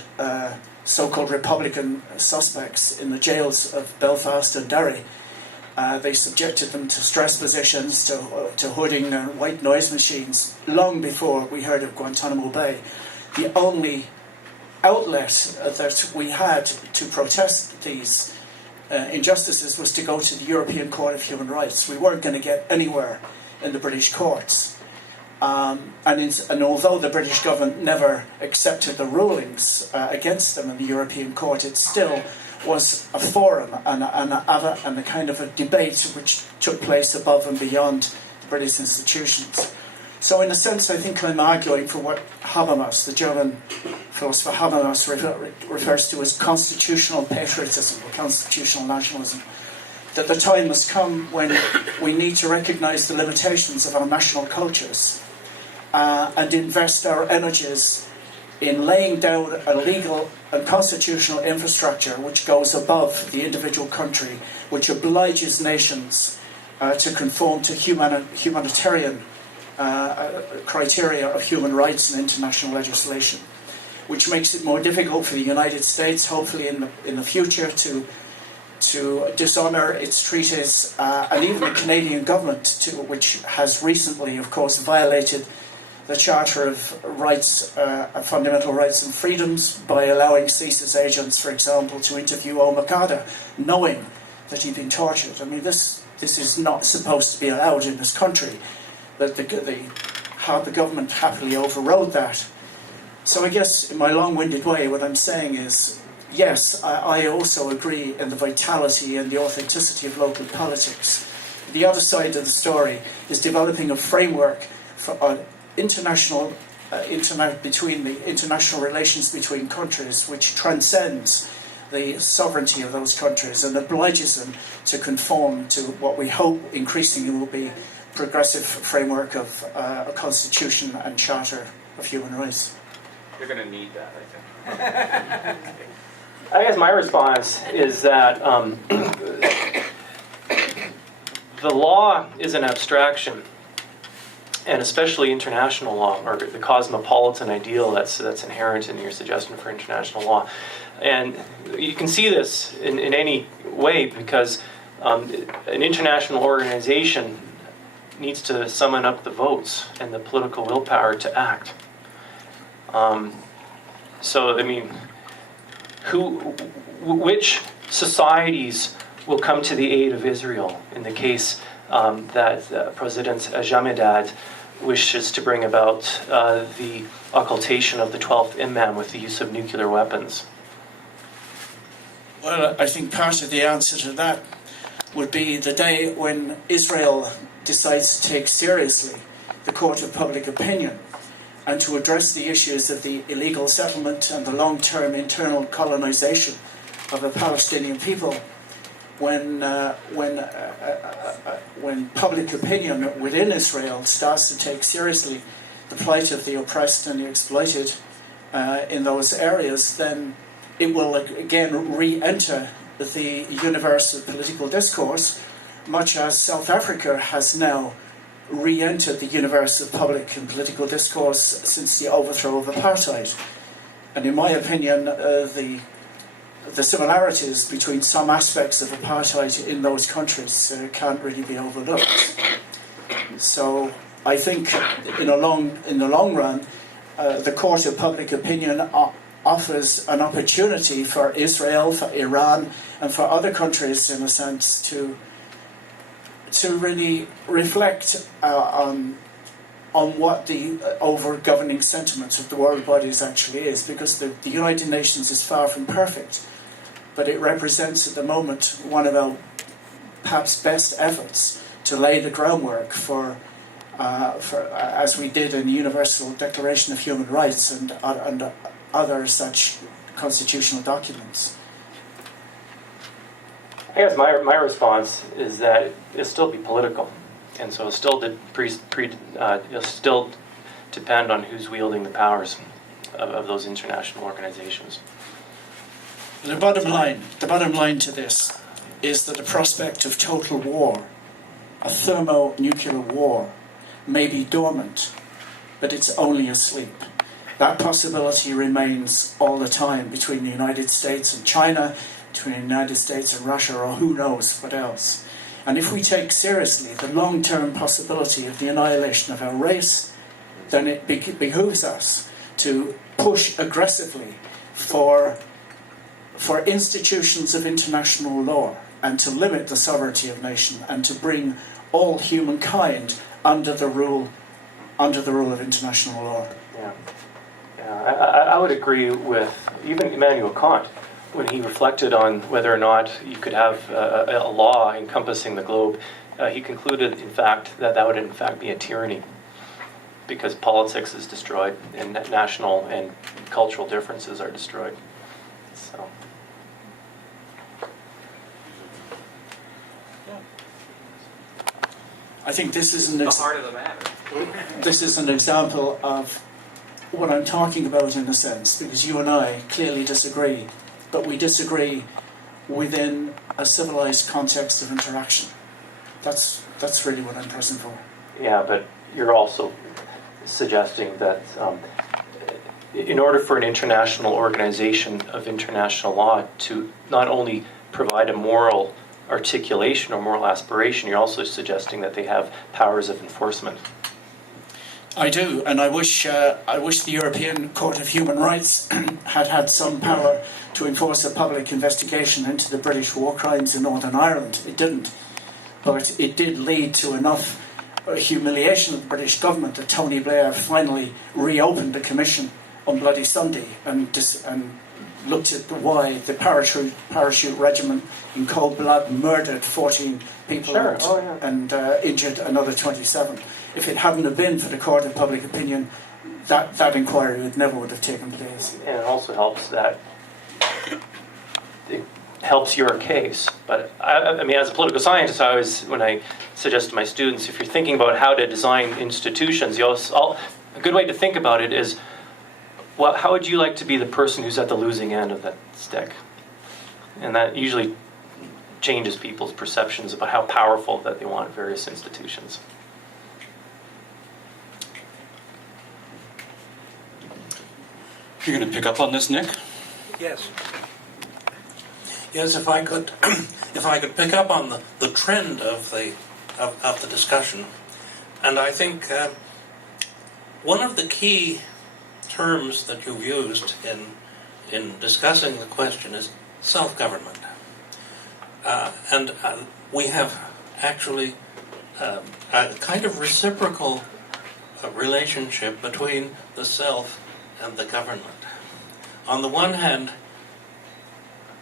so-called Republican suspects in the jails of Belfast and Derry, they subjected them to stress positions, to hooding and white noise machines, long before we heard of Guantanamo Bay. The only outlet that we had to protest these injustices was to go to the European Court of Human Rights. We weren't going to get anywhere in the British courts. And although the British government never accepted the rulings against them in the European Court, it still was a forum and a kind of a debate which took place above and beyond the British institutions. So in a sense, I think I'm arguing for what Habermas, the German philosopher Habermas, refers to as constitutional patriotism or constitutional nationalism. That the time must come when we need to recognise the limitations of our national cultures and invest our energies in laying down a legal and constitutional infrastructure which goes above the individual country, which obliges nations to conform to humanitarian criteria of human rights and international legislation, which makes it more difficult for the United States, hopefully in the future, to dishonour its treaties, and even the Canadian government, which has recently, of course, violated the Charter of Rights, Fundamental Rights and Freedoms by allowing CSIS agents, for example, to interview Omakada, knowing that he'd been tortured. I mean, this is not supposed to be allowed in this country. That the government happily overrode that. So I guess in my long-winded way, what I'm saying is, yes, I also agree in the vitality and the authenticity of local politics. The other side of the story is developing a framework for international relations between countries, which transcends the sovereignty of those countries and obliges them to conform to what we hope increasingly will be progressive framework of a constitution and charter of human rights. You're going to need that, I think. I guess my response is that the law is an abstraction, and especially international law, or the cosmopolitan ideal that's inherent in your suggestion for international law. And you can see this in any way, because an international organization needs to summon up the votes and the political willpower to act. So, I mean, which societies will come to the aid of Israel in the case that President Ahmadinejad wishes to bring about the occultation of the 12th Imam with the use of nuclear weapons? Well, I think part of the answer to that would be the day when Israel decides to take seriously the court of public opinion and to address the issues of the illegal settlement and the long-term internal colonization of the Palestinian people. When public opinion within Israel starts to take seriously the plight of the oppressed and the exploited in those areas, then it will again re-enter the universe of political discourse, much as South Africa has now re-entered the universe of public and political discourse since the overthrow of apartheid. And in my opinion, the similarities between some aspects of apartheid in those countries can't really be overlooked. So I think in the long run, the court of public opinion offers an opportunity for Israel, for Iran, and for other countries, in a sense, to really reflect on what the over-governing sentiment of the world bodies actually is, because the United Nations is far from perfect, but it represents at the moment one of our perhaps best efforts to lay the groundwork for as we did in the Universal Declaration of Human Rights and other such constitutional documents. I guess my response is that it'll still be political, and so it'll still depend on who's wielding the powers of those international organizations. The bottom line to this is that the prospect of total war, a thermonuclear war, may be dormant, but it's only asleep. That possibility remains all the time between the United States and China, between the United States and Russia, or who knows what else. And if we take seriously the long-term possibility of the annihilation of our race, then it behooves us to push aggressively for institutions of international law and to limit the sovereignty of nation and to bring all humankind under the rule of international law. Yeah, I would agree with even Immanuel Kant when he reflected on whether or not you could have a law encompassing the globe. He concluded, in fact, that would in fact be a tyranny, because politics is destroyed and national and cultural differences are destroyed. So. I think this is the heart of the matter. This is an example of what I'm talking about, in a sense, because you and I clearly disagree, but we disagree within a civilized context of interaction. That's really what I'm pressing for. Yeah, but you're also suggesting that in order for an international organization of international law to not only provide a moral articulation or moral aspiration, you're also suggesting that they have powers of enforcement. I do, and I wish the European Court of Human Rights had some power to enforce a public investigation into the British war crimes in Northern Ireland. It didn't, but it did lead to enough humiliation of the British government that Tony Blair finally reopened the commission on Bloody Sunday and looked at why the parachute regiment in cold blood murdered 14 people and injured another 27. If it hadn't have been for the court of public opinion, that inquiry would have taken place. And it also helps that it helps your case. But I mean, as a political scientist, I always, when I suggest to my students, if you're thinking about how to design institutions, a good way to think about it is, well, how would you like to be the person who's at the losing end of that stick? And that usually changes people's perceptions about how powerful that they want various institutions. You're going to pick up on this, Nick? Yes. Yes, if I could, if I could pick up on the trend of the discussion, and I think one of the key terms that you've used in discussing the question is self-government, and we have actually a kind of reciprocal relationship between the self and the government. On the one hand,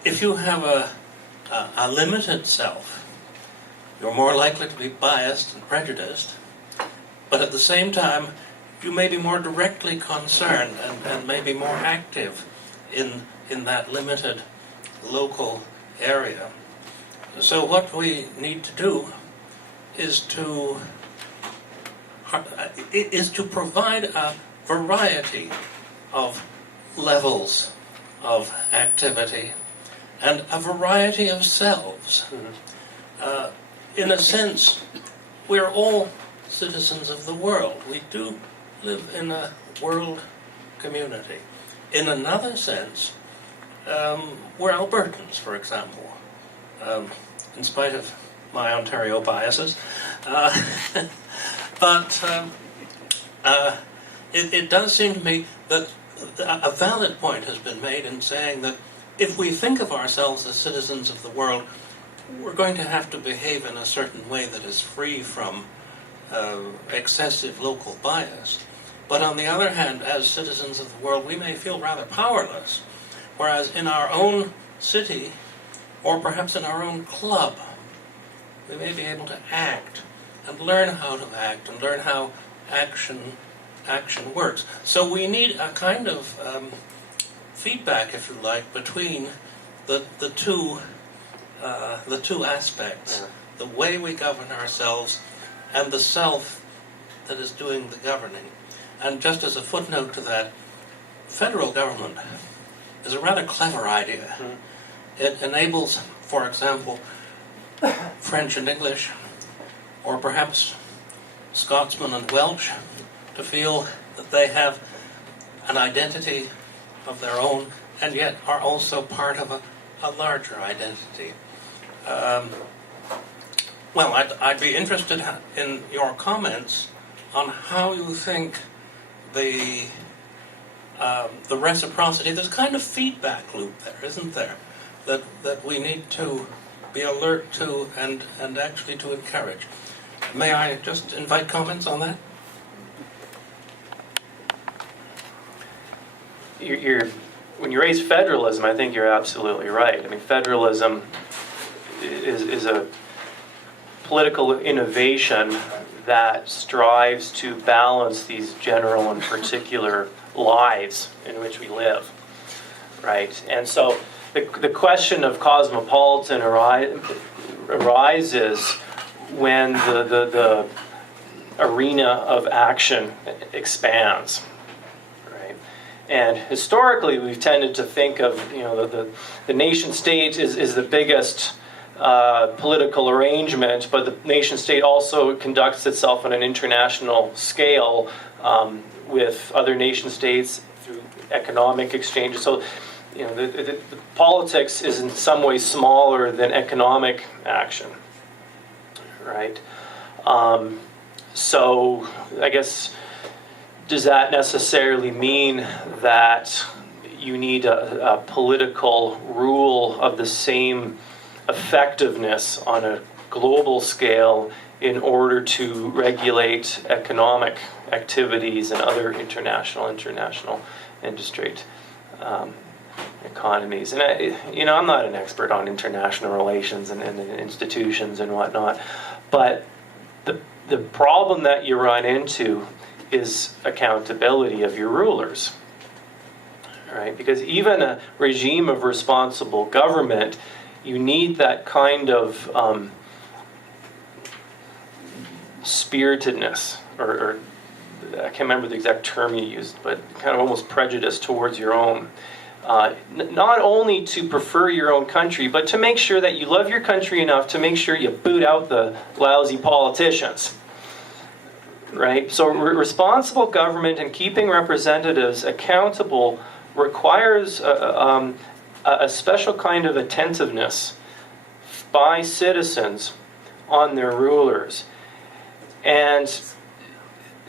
if you have a limited self, you're more likely to be biased and prejudiced, but at the same time, you may be more directly concerned and maybe more active in that limited local area. So what we need to do is to provide a variety of levels of activity and a variety of selves. In a sense, we're all citizens of the world. We do live in a world community. In another sense, we're Albertans, for example, in spite of my Ontario biases. But it does seem to me that a valid point has been made in saying that if we think of ourselves as citizens of the world, we're going to have to behave in a certain way that is free from excessive local bias. But on the other hand, as citizens of the world, we may feel rather powerless, whereas in our own city, or perhaps in our own club, we may be able to act and learn how to act and learn how action works. So we need a kind of feedback, if you like, between the two aspects: the way we govern ourselves and the self that is doing the governing. And just as a footnote to that, federal government is a rather clever idea. It enables, for example, French and English, or perhaps Scotsman and Welsh, to feel that they have an identity of their own and yet are also part of a larger identity. Well, I'd be interested in your comments on how you think the reciprocity, there's kind of feedback loop there, isn't there? That we need to be alert to and actually to encourage. May I just invite comments on that? When you raise federalism, I think you're absolutely right. I mean, federalism is a political innovation that strives to balance these general and particular lives in which we live, right? And so the question of cosmopolitan arises when the arena of action expands, right? And historically, we've tended to think of, the nation state is the biggest political arrangement, but the nation state also conducts itself on an international scale with other nation states through economic exchanges. So, the politics is in some ways smaller than economic action, right? So, I guess, does that necessarily mean that you need a political rule of the same effectiveness on a global scale in order to regulate economic activities and other international industry economies? And I'm not an expert on international relations and institutions and whatnot, but the problem that you run into is accountability of your rulers, right? Because even a regime of responsible government, you need that kind of spiritedness, or I can't remember the exact term you used, but kind of almost prejudice towards your own not only to prefer your own country, but to make sure that you love your country enough to make sure you boot out the lousy politicians. Right? So responsible government and keeping representatives accountable requires a special kind of attentiveness by citizens on their rulers. And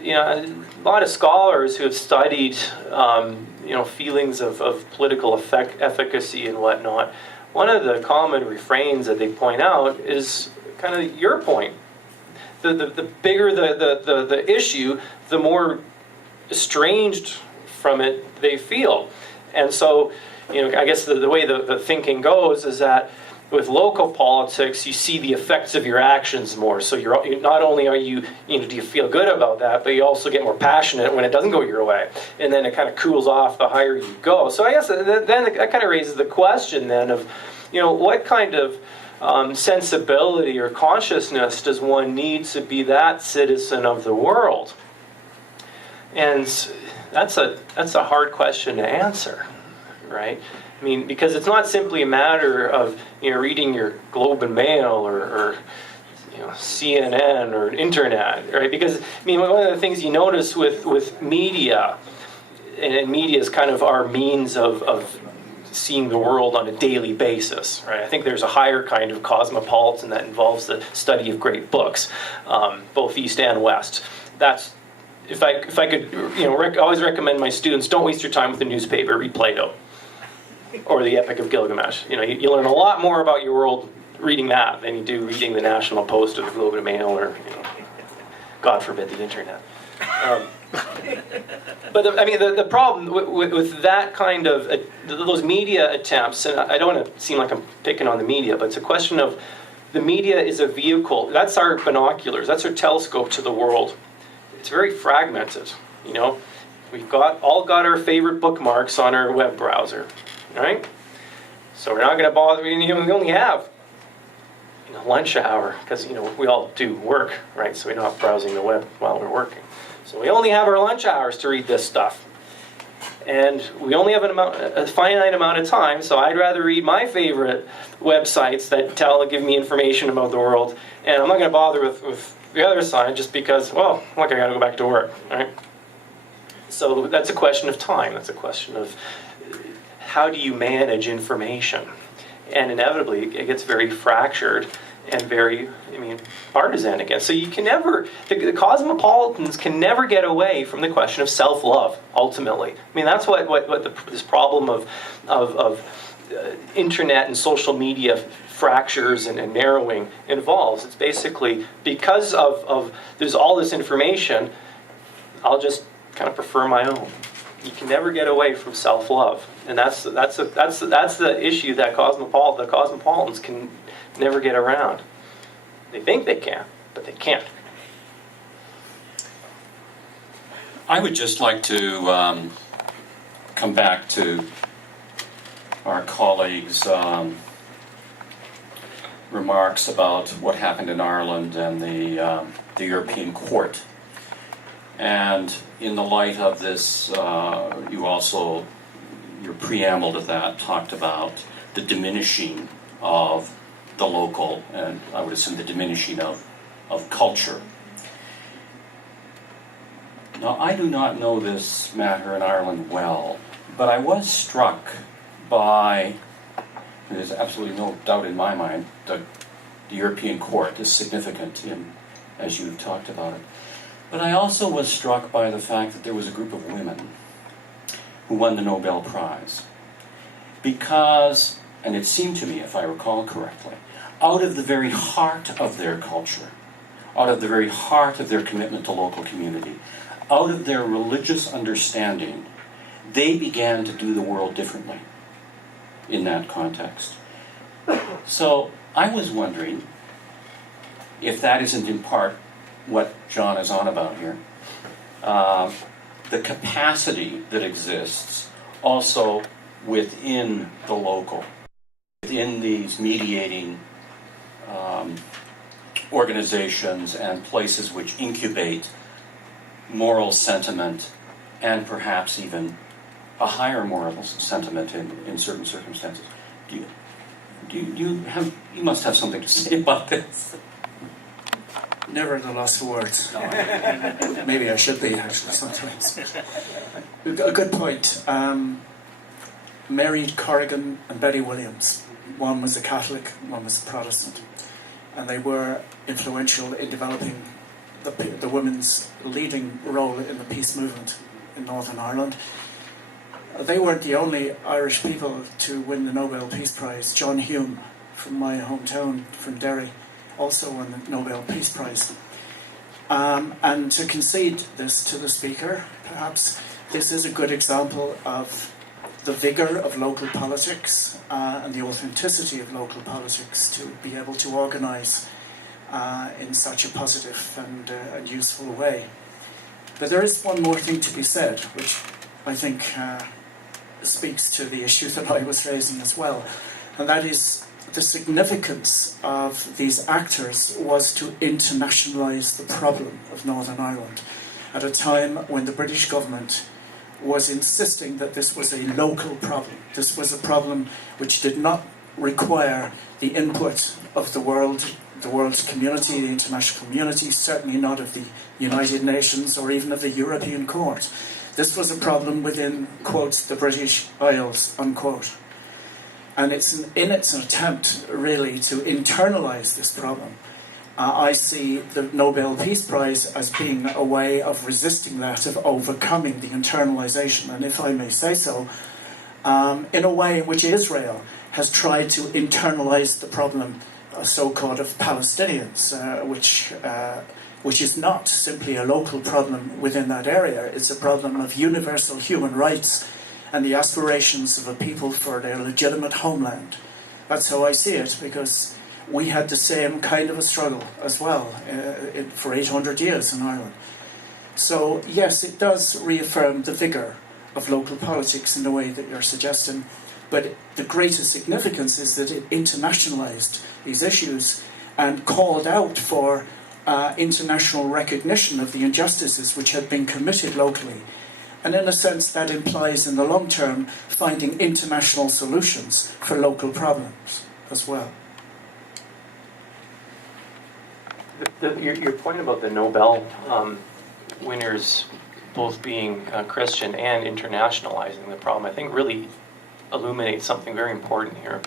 a lot of scholars who have studied feelings of political efficacy and whatnot, one of the common refrains that they point out is kind of your point. The bigger the issue, the more estranged from it they feel. And so, I guess the way the thinking goes is that with local politics, you see the effects of your actions more. So you're not only are you, do you feel good about that, but you also get more passionate when it doesn't go your way. And then it kind of cools off the higher you go. So I guess then that kind of raises the question then of, what kind of sensibility or consciousness does one need to be that citizen of the world? And that's a hard question to answer, right? I mean, because it's not simply a matter of reading your Globe and Mail or CNN or internet, right? Because one of the things you notice with media, and media is kind of our means of seeing the world on a daily basis, right? I think there's a higher kind of cosmopolitan that involves the study of great books, both East and West. That's if I could, always recommend my students, don't waste your time with the newspaper. Read Plato or the Epic of Gilgamesh. You learn a lot more about your world reading that than you do reading the National Post or the Globe and Mail or, God forbid, the internet. But the problem with that kind of those media attempts, and I don't want to seem like I'm picking on the media, but it's a question of the media is a vehicle. That's our binoculars. That's our telescope to the world. It's very fragmented. We've all got our favorite bookmarks on our web browser, right? So we're not going to bother. We only have lunch hour because we all do work, right? So we're not browsing the web while we're working. So we only have our lunch hours to read this stuff. And we only have a finite amount of time, so I'd rather read my favorite websites that give me information about the world, and I'm not going to bother with the other side just because, I got to go back to work, right? So that's a question of time. That's a question of how do you manage information? And inevitably, it gets very fractured and very, partisan again. So you can never, the cosmopolitans can never get away from the question of self-love, ultimately. That's what this problem of internet and social media fractures and narrowing involves. It's basically, because of there's all this information, I'll just kind of prefer my own. You can never get away from self-love. And that's the issue that the cosmopolitans can never get around. They think they can, but they can't. I would just like to come back to our colleagues' remarks about what happened in Ireland and the European Court. And in the light of this, your preamble to that talked about the diminishing of the local, and I would assume the diminishing of culture. Now, I do not know this matter in Ireland well, but I was struck by, there's absolutely no doubt in my mind, that the European Court is significant as you've talked about it. But I also was struck by the fact that there was a group of women who won the Nobel Prize. Because, and it seemed to me, if I recall correctly, out of the very heart of their culture, out of the very heart of their commitment to local community, out of their religious understanding, they began to do the world differently in that context. So I was wondering if that isn't in part what John is on about here. The capacity that exists also within the local, within these mediating organizations and places which incubate moral sentiment and perhaps even a higher moral sentiment in certain circumstances. You must have something to say about this. Never at a loss for words. Maybe I should be, actually, sometimes. A good point. Mary Corrigan and Betty Williams. One was a Catholic, one was a Protestant. And they were influential in developing the women's leading role in the peace movement in Northern Ireland. They weren't the only Irish people to win the Nobel Peace Prize. John Hume, from my hometown, from Derry, also won the Nobel Peace Prize. And to concede this to the speaker, perhaps this is a good example of the vigour of local politics and the authenticity of local politics to be able to organise in such a positive and useful way. But there is one more thing to be said, which I think speaks to the issue that I was raising as well, and that is the significance of these actors was to internationalise the problem of Northern Ireland at a time when the British government was insisting that this was a local problem. This was a problem which did not require the input of the world's community, the international community, certainly not of the United Nations or even of the European Court. This was a problem within, quote, the British Isles, unquote. And it's an attempt, really, to internalise this problem. I see the Nobel Peace Prize as being a way of resisting that, of overcoming the internalisation, and if I may say so, in a way in which Israel has tried to internalise the problem, so-called, of Palestinians, which is not simply a local problem within that area. It's a problem of universal human rights and the aspirations of a people for their legitimate homeland. That's how I see it, because we had the same kind of a struggle as well for 800 years in Ireland. So yes, it does reaffirm the vigour of local politics in the way that you're suggesting, but the greater significance is that it internationalised these issues and called out for international recognition of the injustices which had been committed locally. And in a sense, that implies in the long term finding international solutions for local problems as well. Your point about the Nobel winners both being Christian and internationalizing the problem, I think really illuminates something very important here.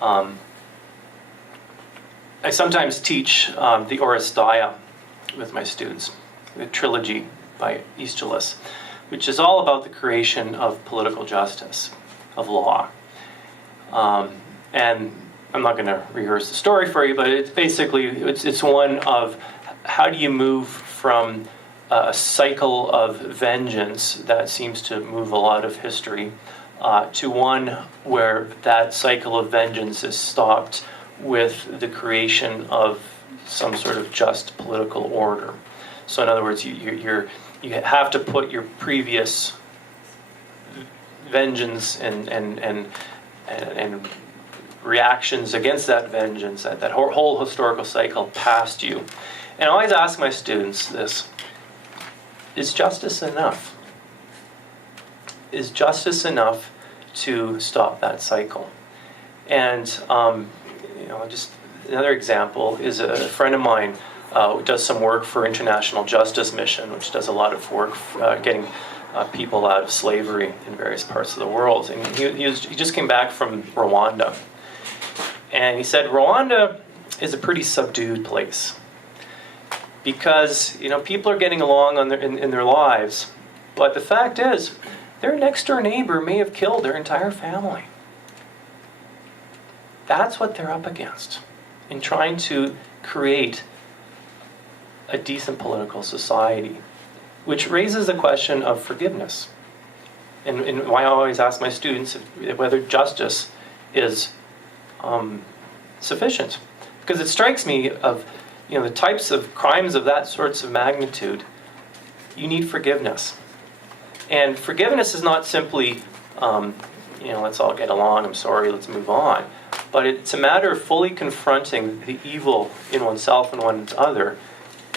I sometimes teach the Oresteia with my students, the trilogy by Aeschylus, which is all about the creation of political justice, of law. And I'm not going to rehearse the story for you, but it's basically, it's one of how do you move from a cycle of vengeance that seems to move a lot of history to one where that cycle of vengeance is stopped with the creation of some sort of just political order. So in other words, you have to put your previous vengeance and reactions against that vengeance, that whole historical cycle past you. And I always ask my students this: is justice enough? Is justice enough to stop that cycle? And just another example is a friend of mine who does some work for International Justice Mission, which does a lot of work getting people out of slavery in various parts of the world. And he just came back from Rwanda. And he said Rwanda is a pretty subdued place because people are getting along in their lives, but the fact is their next door neighbor may have killed their entire family. That's what they're up against in trying to create a decent political society, which raises the question of forgiveness. And why I always ask my students whether justice is sufficient, because it strikes me of the types of crimes of that sorts of magnitude, you need forgiveness. And forgiveness is not simply let's all get along, I'm sorry, let's move on. But it's a matter of fully confronting the evil in oneself and one's other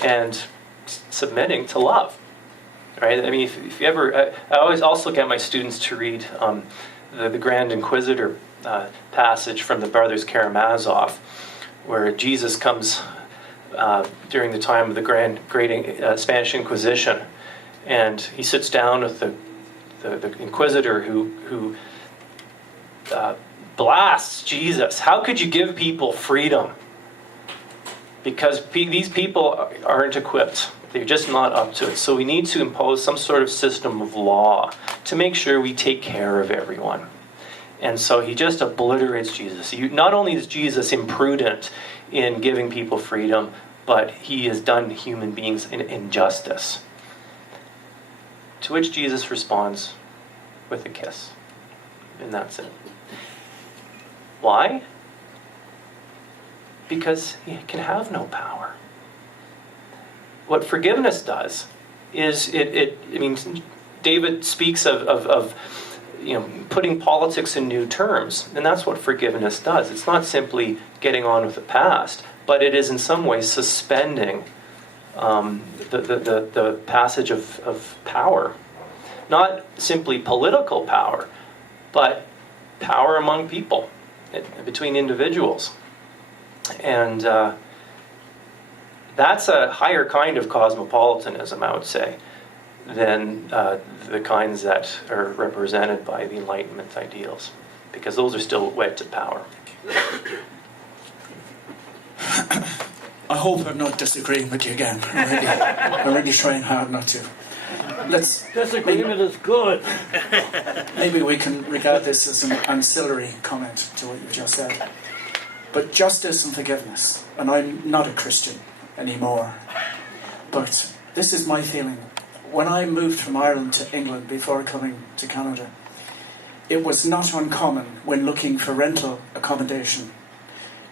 and submitting to love. right? I mean, if you ever, I always also get my students to read the Grand Inquisitor passage from the Brothers Karamazov, where Jesus comes during the time of the Great Spanish Inquisition, and he sits down with the Inquisitor who blasts Jesus. How could you give people freedom? Because these people aren't equipped. They're just not up to it. So we need to impose some sort of system of law to make sure we take care of everyone. And so he just obliterates Jesus. Not only is Jesus imprudent in giving people freedom, but he has done human beings an injustice. To which Jesus responds with a kiss. And that's it. Why? Because he can have no power. What forgiveness does is David speaks of putting politics in new terms, and that's what forgiveness does. It's not simply getting on with the past, but it is in some ways suspending the passage of power. Not simply political power, but power among people, between individuals. And that's a higher kind of cosmopolitanism, I would say, than the kinds that are represented by the Enlightenment ideals, because those are still wed to power. I hope I'm not disagreeing with you again. I'm really trying hard not to. Disagreement is good. Maybe we can regard this as an ancillary comment to what you just said. But justice and forgiveness, and I'm not a Christian anymore, but this is my feeling. When I moved from Ireland to England before coming to Canada, it was not uncommon when looking for rental accommodation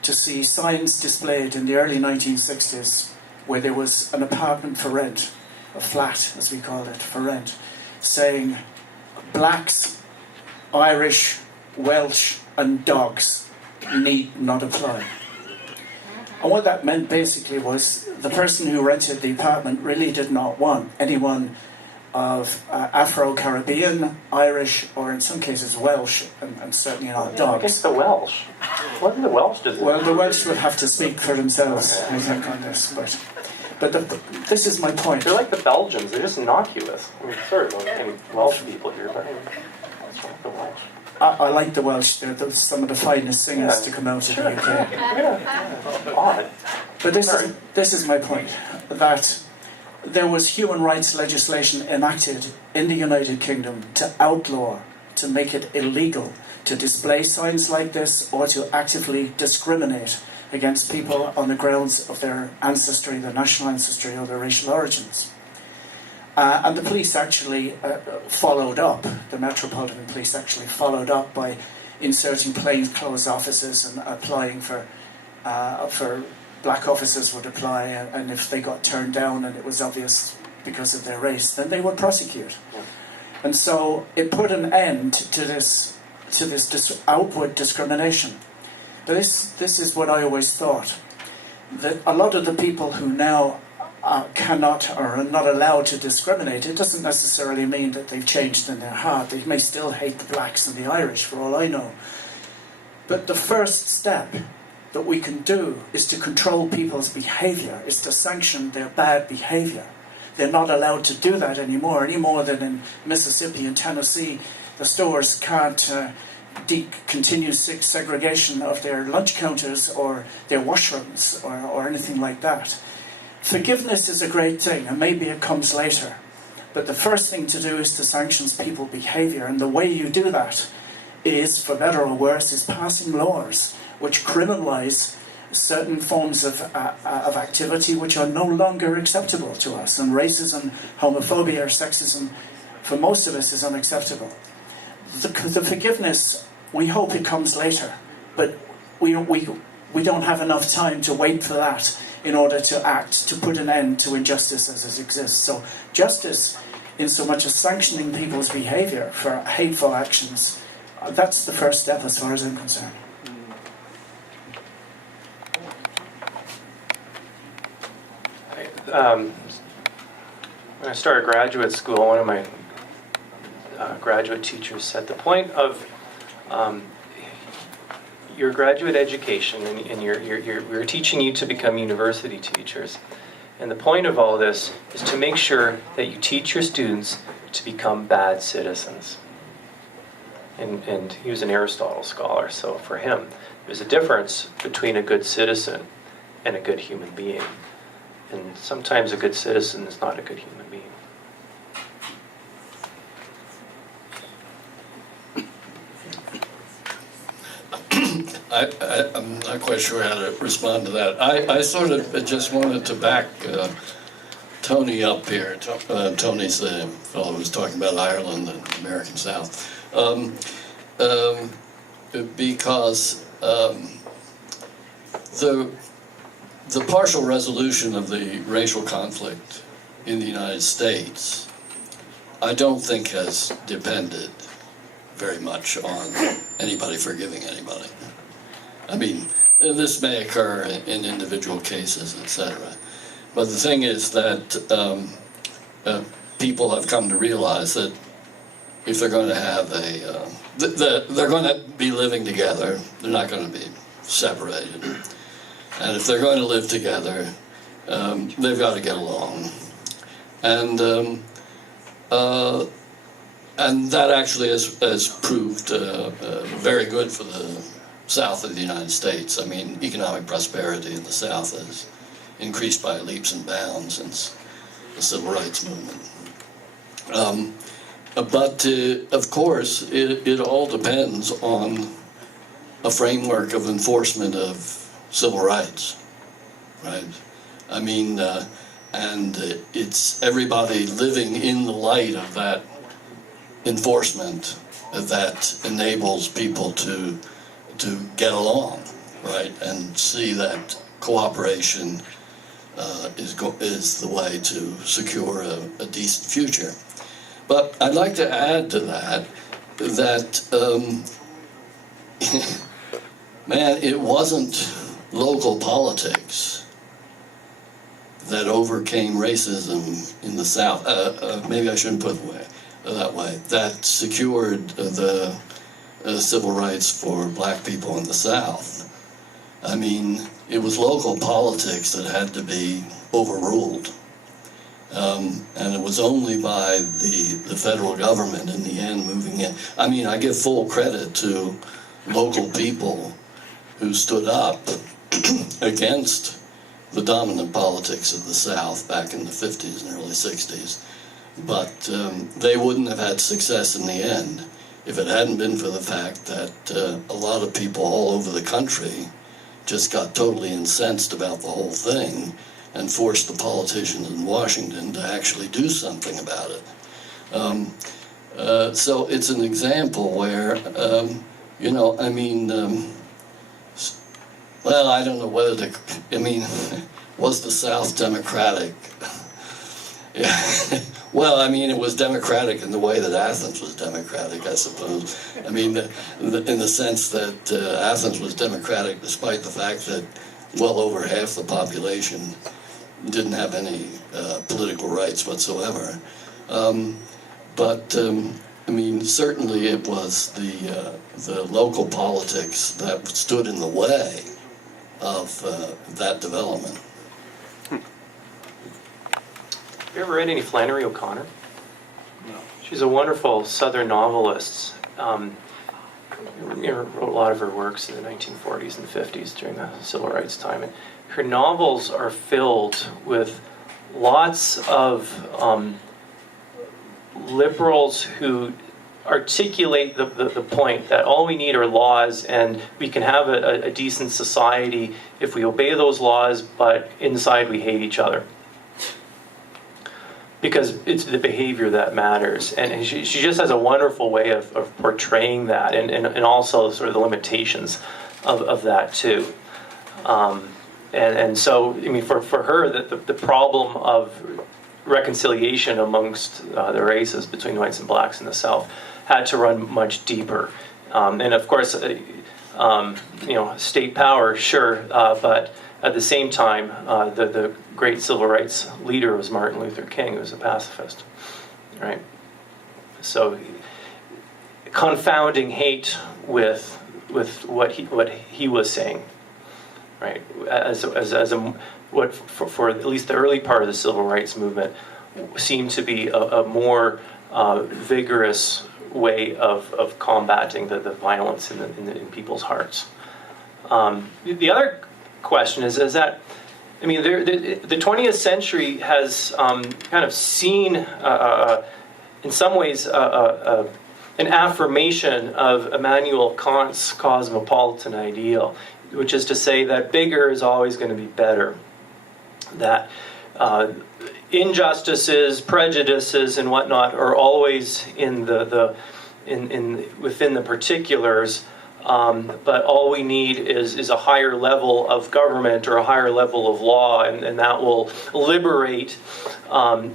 to see signs displayed in the early 1960s where there was an apartment for rent, a flat as we called it, for rent, saying blacks, Irish, Welsh and dogs need not apply. And what that meant basically was the person who rented the apartment really did not want anyone of Afro-Caribbean, Irish, or in some cases Welsh, and certainly not dogs. I guess the Welsh. What did the Welsh do? Well, the Welsh would have to speak for themselves, I think, on this. But this is my point. They're like the Belgians. They're just innocuous. I mean, sorry about any Welsh people here, but what's wrong with the Welsh? I like the Welsh. They're some of the finest singers to come out of the UK. Yeah. Odd. But this is my point, that there was human rights legislation enacted in the United Kingdom to outlaw, to make it illegal to display signs like this or to actively discriminate against people on the grounds of their ancestry, their national ancestry, or their racial origins. And the police actually followed up, the Metropolitan Police actually followed up by inserting plainclothes officers and applying for black officers would apply, and if they got turned down and it was obvious because of their race, then they would prosecute. And so it put an end to this outward discrimination. But this is what I always thought, that a lot of the people who now cannot or are not allowed to discriminate, it doesn't necessarily mean that they've changed in their heart. They may still hate the blacks and the Irish, for all I know. But the first step that we can do is to control people's behaviour, is to sanction their bad behaviour. They're not allowed to do that any more than in Mississippi and Tennessee. The stores can't continue segregation of their lunch counters or their washrooms or anything like that. Forgiveness is a great thing, and maybe it comes later. But the first thing to do is to sanction people's behaviour, and the way you do that is, for better or worse, is passing laws which criminalise certain forms of activity which are no longer acceptable to us. And racism, homophobia, or sexism, for most of us, is unacceptable. The forgiveness, we hope it comes later, but we don't have enough time to wait for that in order to act, to put an end to injustice as it exists. So justice, in so much as sanctioning people's behaviour for hateful actions, that's the first step as far as I'm concerned. when I started graduate school, one of my graduate teachers said the point of your graduate education, and we're teaching you to become university teachers. And the point of all this is to make sure that you teach your students to become bad citizens. And he was an Aristotle scholar, so for him, there's a difference between a good citizen and a good human being. And sometimes a good citizen is not a good human being. I'm not quite sure how to respond to that. I sort of just wanted to back Tony up here. Tony's the fellow who was talking about Ireland and the American South. Because the partial resolution of the racial conflict in the United States, I don't think has depended very much on anybody forgiving anybody. I mean, this may occur in individual cases, etc. But the thing is that people have come to realize that if they're going to have they're going to be living together, they're not going to be separated. And if they're going to live together, they've got to get along. And that actually has proved very good for the South of the United States. I mean, economic prosperity in the South has increased by leaps and bounds since the Civil Rights Movement. But of course, it all depends on a framework of enforcement of civil rights, right? I mean, and it's everybody living in the light of that enforcement that enables people to get along, right, and see that cooperation is the way to secure a decent future. But I'd like to add to that man, it wasn't local politics that overcame racism in the South. Maybe I shouldn't put it that way. That secured the civil rights for black people in the South. I mean, it was local politics that had to be overruled. And it was only by the federal government in the end moving in. I mean, I give full credit to local people who stood up against the dominant politics of the South back in the 50s and early 60s. But they wouldn't have had success in the end if it hadn't been for the fact that a lot of people all over the country just got totally incensed about the whole thing and forced the politicians in Washington to actually do something about it. So it's an example where, you know, I mean, well, I don't know whether I mean, was the South democratic? Yeah. Well, I mean, it was democratic in the way that Athens was democratic, I suppose. I mean, in the sense that Athens was democratic despite the fact that well over half the population didn't have any political rights whatsoever. But I mean, certainly it was the local politics that stood in the way of that development. Have you ever read any Flannery O'Connor? No. She's a wonderful Southern novelist. Wrote a lot of her works in the 1940s and 50s during the Civil Rights time. And her novels are filled with lots of liberals who articulate the point that all we need are laws and we can have a decent society if we obey those laws, but inside we hate each other. Because it's the behavior that matters. And she just has a wonderful way of portraying that and also sort of the limitations of that too. And so, I mean, for her, the problem of reconciliation amongst the races between whites and blacks in the South had to run much deeper. And of course, state power, sure, but at the same time, the great civil rights leader was Martin Luther King, who was a pacifist, right? So confounding hate with what he was saying, right? For at least the early part of the civil rights movement seemed to be a more vigorous way of combating the violence in people's hearts. The other question is that, I mean, the 20th century has kind of seen, in some ways, an affirmation of Immanuel Kant's cosmopolitan ideal, which is to say that bigger is always going to be better, that injustices, prejudices, and whatnot are always in within the particulars. But all we need is a higher level of government or a higher level of law, and that will liberate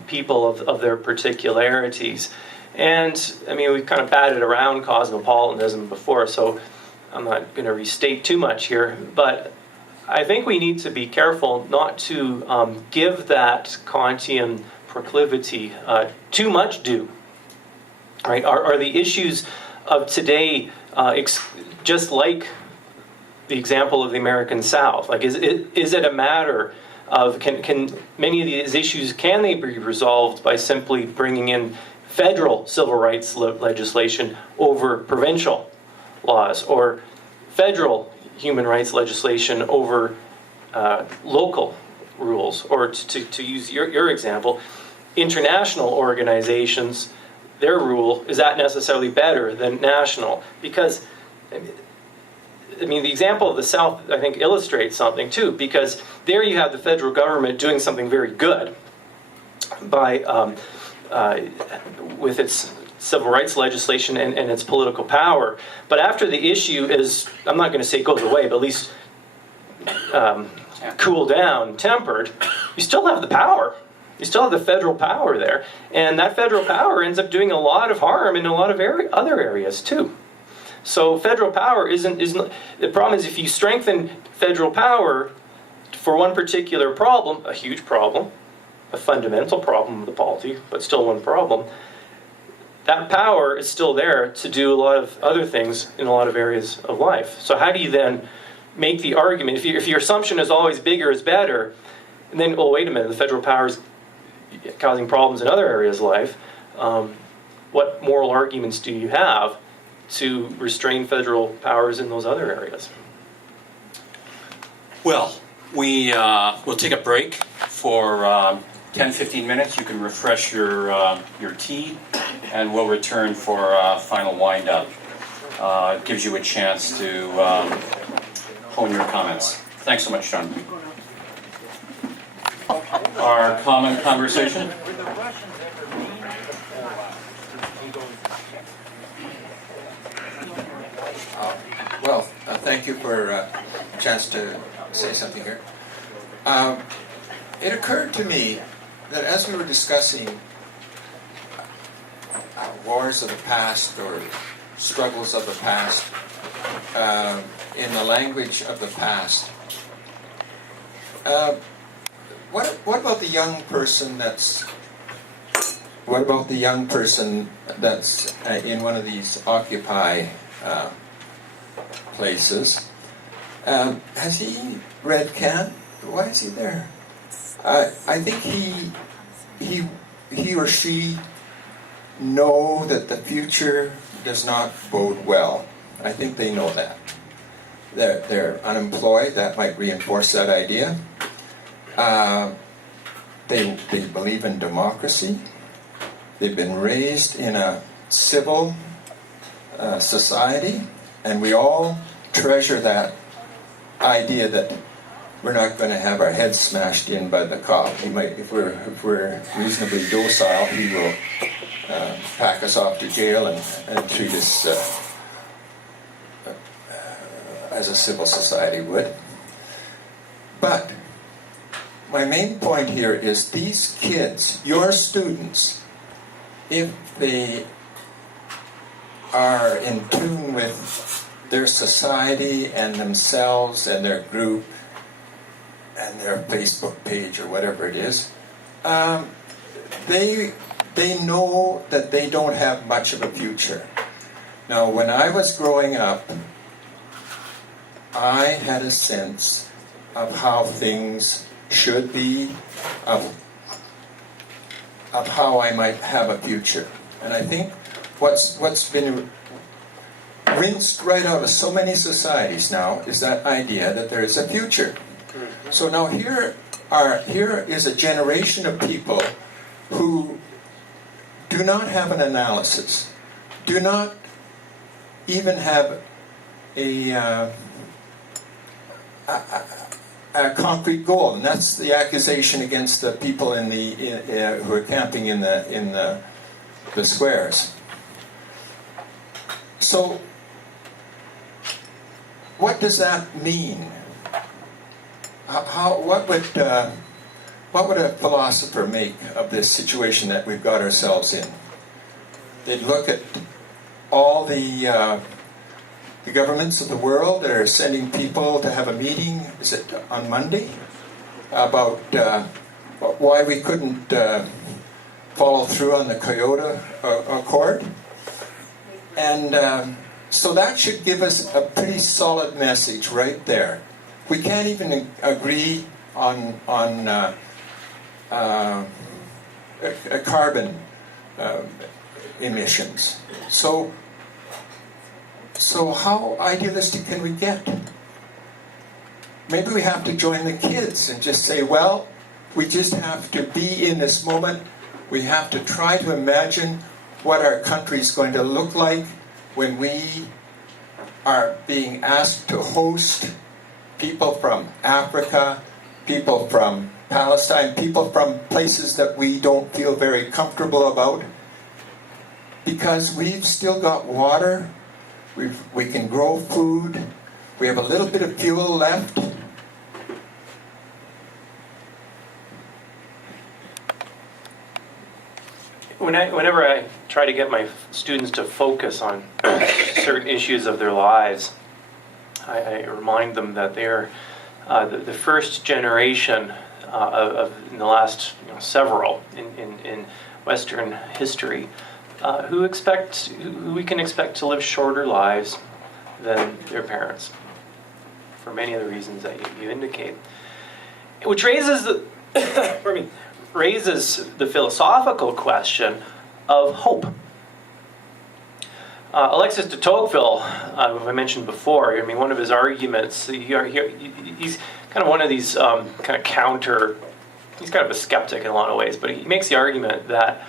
people of their particularities. And, I mean, we've kind of batted around cosmopolitanism before, so I'm not going to restate too much here. But I think we need to be careful not to give that Kantian proclivity too much due. Right? Are the issues of today just like the example of the American South? Like, is it a matter of can many of these issues, can they be resolved by simply bringing in federal civil rights legislation over provincial laws, or federal human rights legislation over local rules, or to use your example, international organizations, their rule, is that necessarily better than national? Because, I mean, the example of the South, I think, illustrates something too, because there you have the federal government doing something very good by with its civil rights legislation and its political power. But after the issue is, I'm not going to say goes away, but at least cooled down, tempered, you still have the power. You still have the federal power there. And that federal power ends up doing a lot of harm in a lot of other areas too. So federal power isn't the problem is if you strengthen federal power for one particular problem, a huge problem, a fundamental problem of the polity, but still one problem, that power is still there to do a lot of other things in a lot of areas of life. So how do you then make the argument, if your assumption is always bigger is better, and then, well, wait a minute, the federal power is causing problems in other areas of life, what moral arguments do you have to restrain federal powers in those other areas? Well, we'll take a break for 10-15 minutes. You can refresh your tea, and we'll return for a final wind-up. It gives you a chance to hone your comments. Thanks so much, John. Our common conversation. Thank you for a chance to say something here. It occurred to me that as we were discussing wars of the past or struggles of the past in the language of the past, what about the young person that's in one of these Occupy places? Has he read Kant? Why is he there? I think he or she know that the future does not bode well. I think they know that. They're unemployed. That might reinforce that idea. They believe in democracy. They've been raised in a civil society, and we all treasure that idea that we're not going to have our heads smashed in by the cop. He might, if we're reasonably docile, he will pack us off to jail and treat us as a civil society would. But my main point here is these kids, your students, if they are in tune with their society and themselves and their group and their Facebook page or whatever it is, they know that they don't have much of a future. Now, when I was growing up, I had a sense of how things should be, of how I might have a future. And I think what's been rinsed right out of so many societies now is that idea that there is a future. So now here is a generation of people who do not have an analysis, do not even have a concrete goal, and that's the accusation against the people who are camping in the squares. So, what does that mean? What would a philosopher make of this situation that we've got ourselves in? They'd look at all the governments of the world that are sending people to have a meeting, is it on Monday, about why we couldn't follow through on the Kyoto Accord. And so that should give us a pretty solid message right there. We can't even agree on carbon emissions. So how idealistic can we get? Maybe we have to join the kids and just say, well, we just have to be in this moment. We have to try to imagine what our country is going to look like when we are being asked to host people from Africa, people from Palestine, people from places that we don't feel very comfortable about, because we've still got water, we can grow food, we have a little bit of fuel left. Whenever I try to get my students to focus on certain issues of their lives, I remind them that they're the first generation in the last several in Western history who we can expect to live shorter lives than their parents, for many of the reasons that you indicate, which raises the philosophical question of hope. Alexis de Tocqueville, who I mentioned before, one of his arguments, he's kind of one of these he's kind of a skeptic in a lot of ways, but he makes the argument that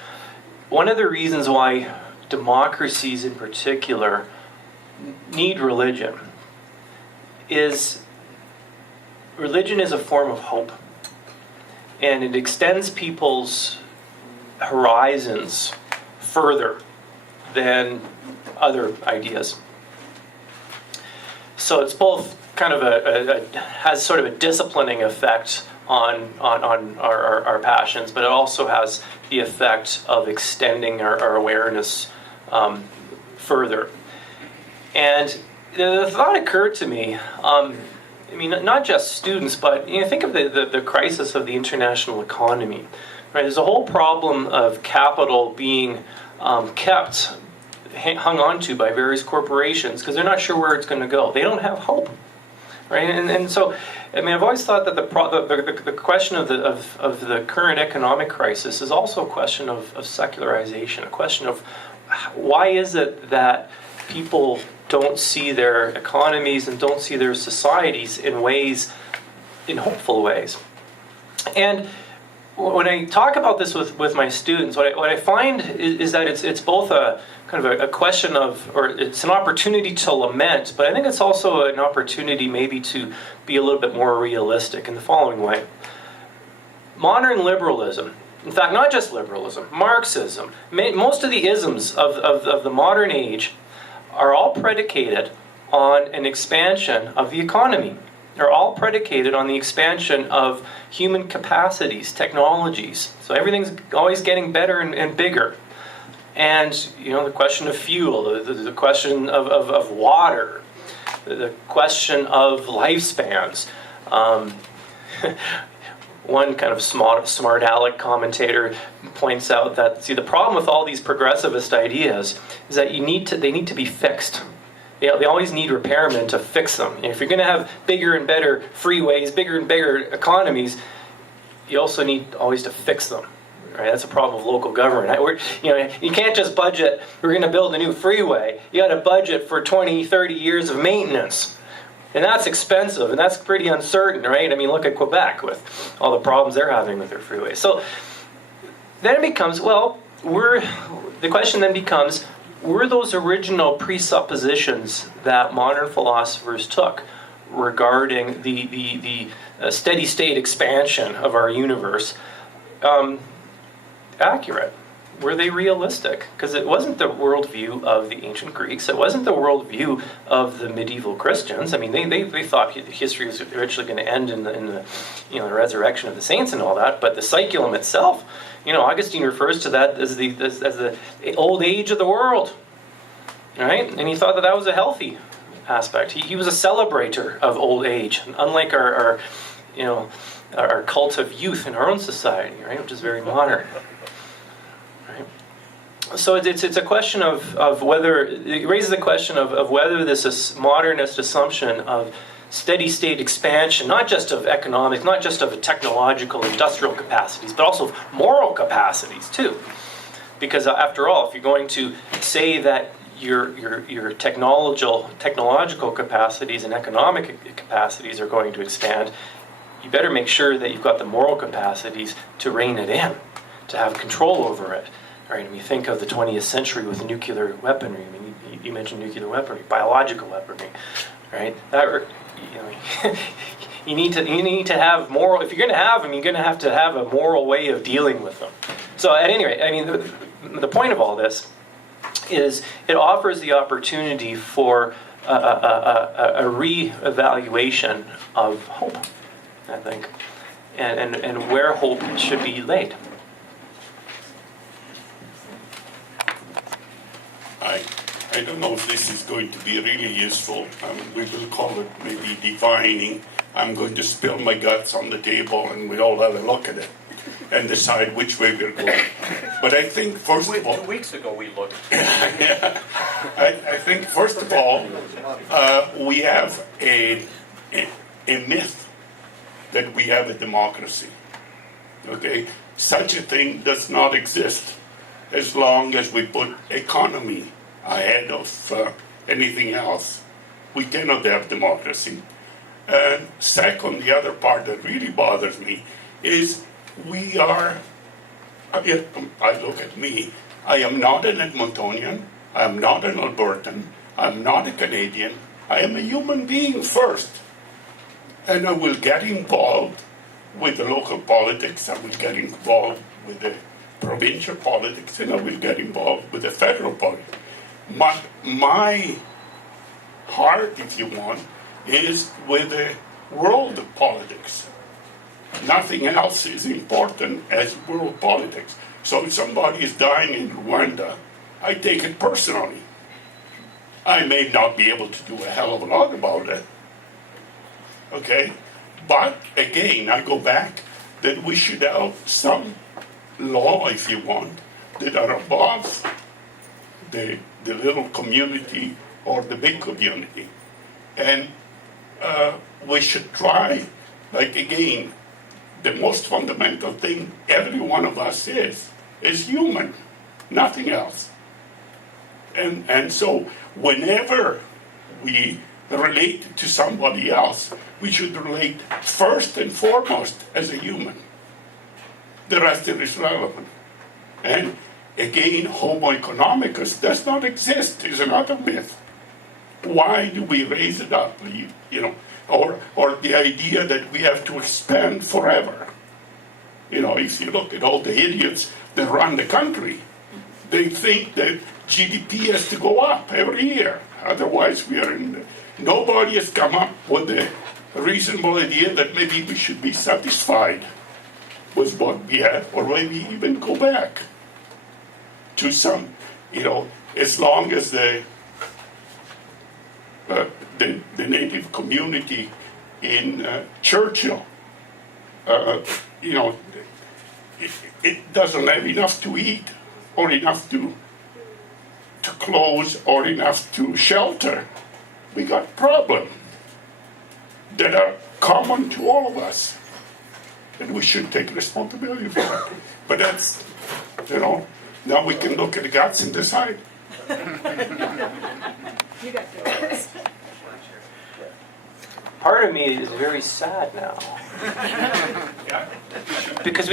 one of the reasons why democracies in particular need religion is religion is a form of hope. And it extends people's horizons further than other ideas. So it's both kind of has sort of a disciplining effect on our passions, but it also has the effect of extending our awareness further. And the thought occurred to me, not just students, but think of the crisis of the international economy. Right? There's a whole problem of capital being hung on to by various corporations because they're not sure where it's going to go. They don't have hope, right? And so, I've always thought that the question of the current economic crisis is also a question of secularization, a question of why is it that people don't see their economies and don't see their societies in hopeful ways. And when I talk about this with my students, what I find is that it's both a kind of a question of, or it's an opportunity to lament, but I think it's also an opportunity maybe to be a little bit more realistic in the following way. Modern liberalism, in fact, not just liberalism, Marxism, most of the isms of the modern age are all predicated on an expansion of the economy. They're all predicated on the expansion of human capacities, technologies. So everything's always getting better and bigger. And, the question of fuel, the question of water, the question of lifespans. One kind of smart aleck commentator points out that, see, the problem with all these progressivist ideas is that they need to be fixed. They always need repairment to fix them. And if you're going to have bigger and better freeways, bigger and bigger economies, you also need always to fix them. Right? That's a problem of local government. You can't just budget, we're going to build a new freeway. You got to budget for 20, 30 years of maintenance. And that's expensive, and that's pretty uncertain, right? I mean, look at Quebec with all the problems they're having with their freeways. So then it becomes, the question then becomes, were those original presuppositions that modern philosophers took regarding the steady state expansion of our universe accurate? Were they realistic? Because it wasn't the worldview of the ancient Greeks. It wasn't the worldview of the medieval Christians. I mean, they thought history was eventually going to end in the resurrection of the saints and all that. But the saeculum itself, Augustine refers to that as the old age of the world, right? And he thought that was a healthy aspect. He was a celebrator of old age, unlike our cult of youth in our own society, right, which is very modern. So it's a question of whether, it raises the question of whether this modernist assumption of steady state expansion, not just of economic, not just of technological, industrial capacities, but also moral capacities too. Because after all, if you're going to say that your technological capacities and economic capacities are going to expand, you better make sure that you've got the moral capacities to rein it in, to have control over it. Right, and we think of the 20th century with nuclear weaponry. I mean, you mentioned nuclear weaponry, biological weaponry, right? You need to have moral. If you're going to have them, you're going to have a moral way of dealing with them. So, at any rate, I mean, the point of all this is it offers the opportunity for a re-evaluation of hope, I think, and where hope should be laid. I don't know if this is going to be really useful. We will call it maybe divining. I'm going to spill my guts on the table and we all have a look at it and decide which way we're going. But I think, first of all... 2 weeks ago we looked. Yeah, I think, first of all, we have a myth that we have a democracy. Okay? Such a thing does not exist as long as we put economy ahead of anything else. We cannot have democracy. And second, the other part that really bothers me is we are, I look at me, I am not an Edmontonian, I am not an Albertan, I am not a Canadian, I am a human being first. And I will get involved with the local politics, I will get involved with the provincial politics, and I will get involved with the federal politics. My heart, if you want, is with the world politics. Nothing else is important as world politics. So if somebody is dying in Rwanda, I take it personally. I may not be able to do a hell of a lot about it. Okay? But again, I go back that we should have some law, if you want, that are above the little community or the big community. And we should try, like again, the most fundamental thing every one of us is human, nothing else. And so whenever we relate to somebody else, we should relate first and foremost as a human. The rest is relevant. And again, Homo economicus does not exist, is another myth. Why do we raise it up? Or the idea that we have to expand forever. If you look at all the idiots that run the country, they think that GDP has to go up every year. Otherwise, nobody has come up with the reasonable idea that maybe we should be satisfied with what we have, or maybe even go back to some, as long as the the native community in Churchill. It doesn't have enough to eat, or enough to clothes, or enough to shelter. We got problems that are common to all of us, and we should take responsibility for that. But that's, now we can look at the guts and decide. Part of me is very sad now. Because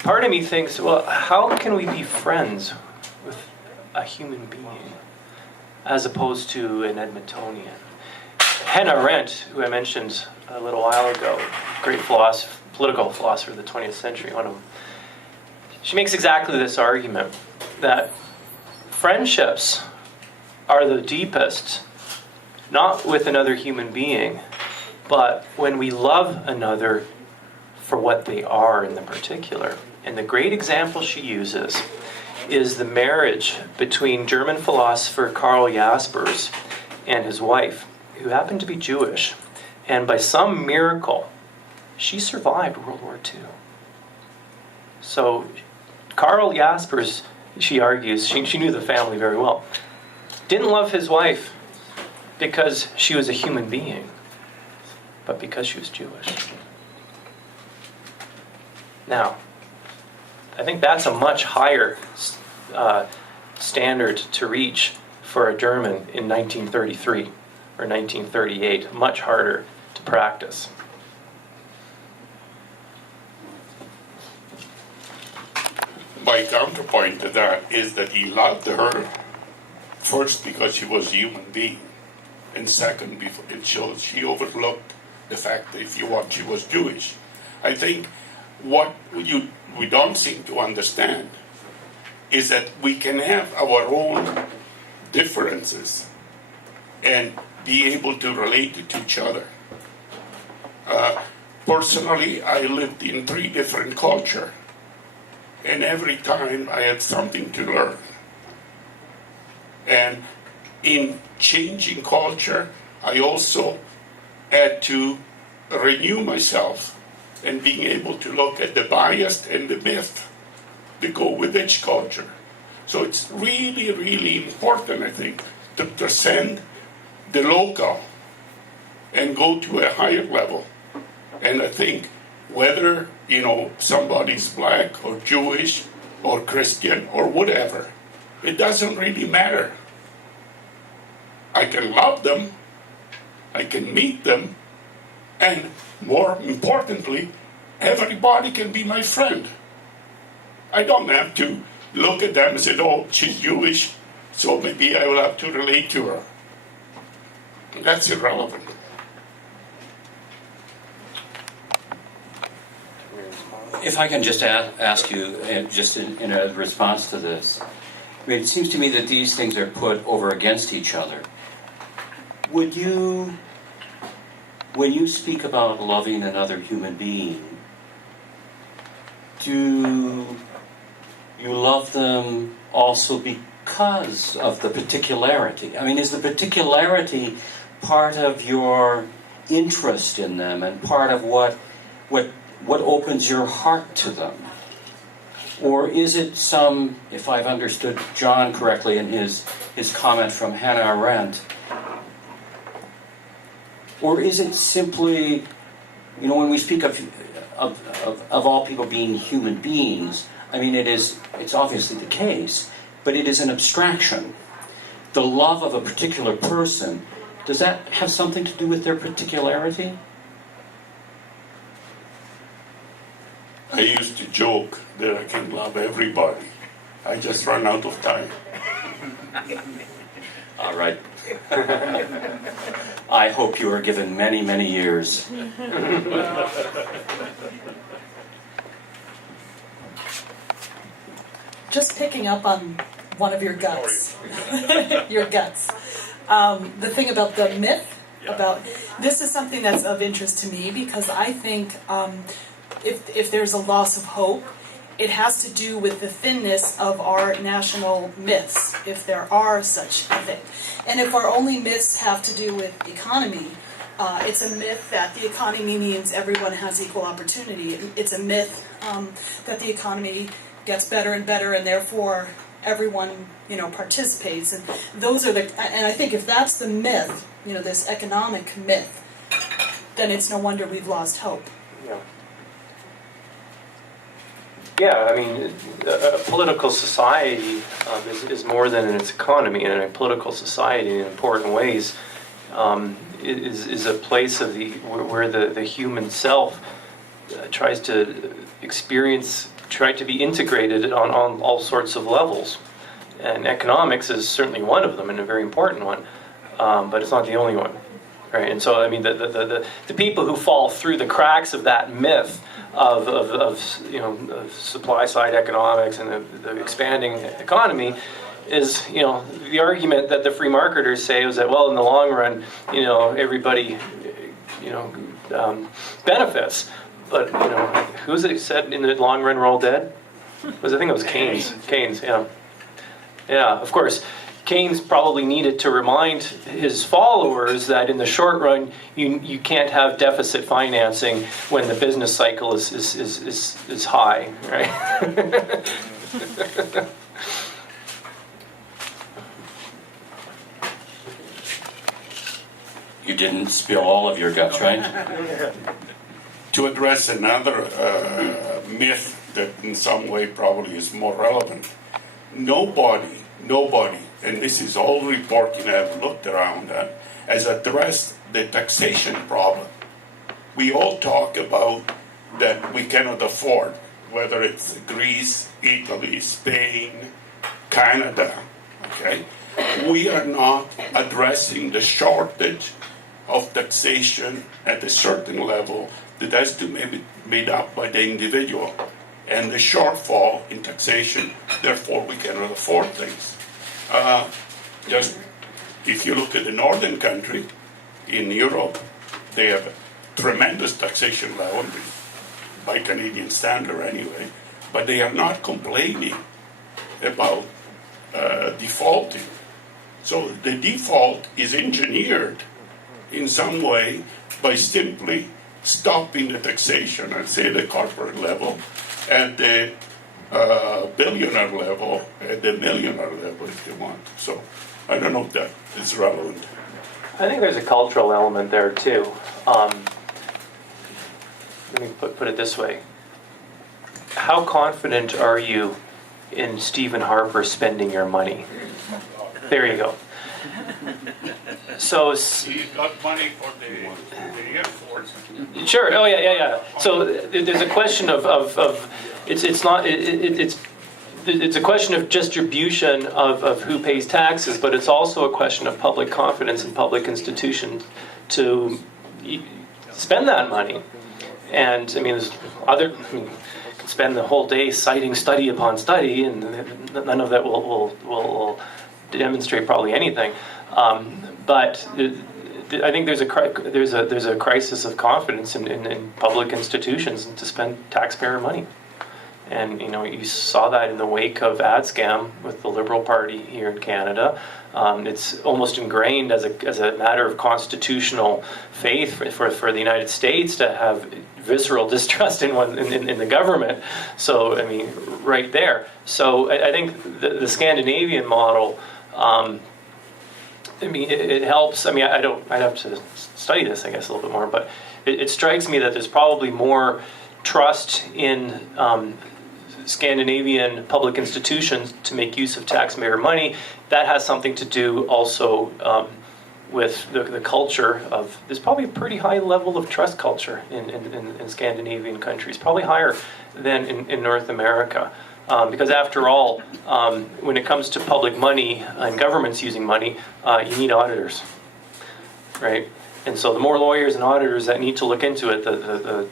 part of me thinks, well, how can we be friends with a human being as opposed to an Edmontonian? Hannah Arendt, who I mentioned a little while ago, great political philosopher of the 20th century, one of them, she makes exactly this argument, that friendships are the deepest, not with another human being, but when we love another for what they are in the particular. And the great example she uses is the marriage between German philosopher Karl Jaspers and his wife, who happened to be Jewish. And by some miracle, she survived World War II. So Karl Jaspers, she argues, she knew the family very well, didn't love his wife because she was a human being, but because she was Jewish. Now, I think that's a much higher standard to reach for a German in 1933 or 1938, much harder to practice. My counterpoint to that is that he loved her first because she was a human being, and second, she overlooked the fact that, if you want, she was Jewish. I think what we don't seem to understand is that we can have our own differences and be able to relate to each other. Personally, I lived in 3 different cultures, and every time I had something to learn. And in changing culture, I also had to renew myself and being able to look at the bias and the myth that go with each culture. So it's really, really important, I think, to transcend the local and go to a higher level. And I think whether, somebody's black or Jewish or Christian or whatever, it doesn't really matter. I can love them, I can meet them, and more importantly, everybody can be my friend. I don't have to look at them and say, oh, she's Jewish, so maybe I will have to relate to her. That's irrelevant. If I can just ask you, just in a response to this, it seems to me that these things are put over against each other. Would you, when you speak about loving another human being, do you love them also because of the particularity? I mean, is the particularity part of your interest in them and part of what opens your heart to them? Or is it some, if I've understood John correctly in his comment from Hannah Arendt, or is it simply, when we speak of all people being human beings, I mean, it's obviously the case, but it is an abstraction. The love of a particular person, does that have something to do with their particularity? I used to joke that I can love everybody. I just run out of time. All right. I hope you are given many, many years. Just picking up on one of your guts. Your guts. The thing about the myth, about this is something that's of interest to me, because I think if there's a loss of hope it has to do with the thinness of our national myths, if there are such a thing. And if our only myths have to do with economy, it's a myth that the economy means everyone has equal opportunity. It's a myth that the economy gets better and better, and therefore everyone, participates. And those are and I think if that's the myth, this economic myth, then it's no wonder we've lost hope. Yeah, I mean, a political society is more than its economy, and a political society, in important ways, is a place where the human self tries to try to be integrated on all sorts of levels, and economics is certainly one of them, and a very important one, but it's not the only one, right? And so, I mean, the people who fall through the cracks of that myth of supply side economics and the expanding economy is, the argument that the free marketers say is that, well, in the long run, everybody, benefits. But, who's it said in the long run we're all dead? I think it was Keynes. Keynes, yeah. Yeah, of course. Keynes probably needed to remind his followers that in the short run, you can't have deficit financing when the business cycle is high, right? You didn't spill all of your guts, right? To address another myth that in some way probably is more relevant, nobody, and this is all reporting I've looked around at, has addressed the taxation problem. We all talk about that we cannot afford, whether it's Greece, Italy, Spain, Canada, okay? We are not addressing the shortage of taxation at a certain level that has to be made up by the individual, and the shortfall in taxation, therefore we cannot afford things. Just if you look at the northern country in Europe, they have a tremendous taxation level by Canadian standard anyway, but they are not complaining about defaulting. So the default is engineered in some way by simply stopping the taxation at, say, the corporate level, at the billionaire level, at the millionaire level, if you want. So I don't know if that is relevant. I think there's a cultural element there too. Let me put it this way. How confident are you in Stephen Harper spending your money? There you go. So He's got money for the Air Force. Sure. Oh yeah. So there's a question of it's a question of distribution of who pays taxes, but it's also a question of public confidence in public institutions to spend that money. And I mean, you can spend the whole day citing study upon study, and none of that will demonstrate probably anything. But I think there's a crisis of confidence in public institutions to spend taxpayer money, and you saw that in the wake of ad scam with the Liberal Party here in Canada. It's almost ingrained as a matter of constitutional faith for the United States to have visceral distrust in the government. So I mean, right there. So I think the Scandinavian model. I mean, it helps. I mean, I'd have to study this, I guess, a little bit more. But it strikes me that there's probably more trust in Scandinavian public institutions to make use of taxpayer money. That has something to do also with the culture of. There's probably a pretty high level of trust culture in Scandinavian countries, probably higher than in North America. Because after all, when it comes to public money and governments using money, you need auditors, right? And so the more lawyers and auditors that need to look into it, the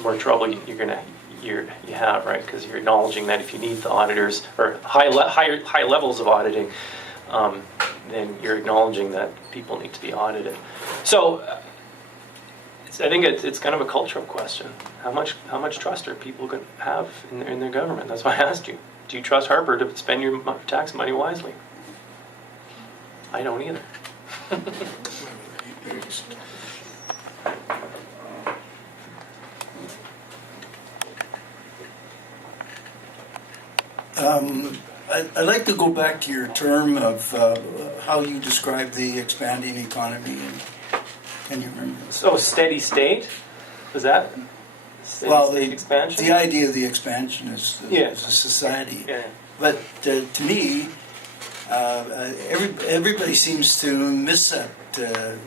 more trouble you have, right? Because you're acknowledging that if you need the auditors or high levels of auditing, then you're acknowledging that people need to be audited. So I think it's kind of a cultural question. How much trust are people going to have in their government? That's why I asked you. Do you trust Harper to spend your tax money wisely? I don't either. I'd like to go back to your term of how you describe the expanding economy. Can you remember? So steady state? Was that steady state expansion? The idea of the expansion is a society. Yeah. But to me, everybody seems to miss that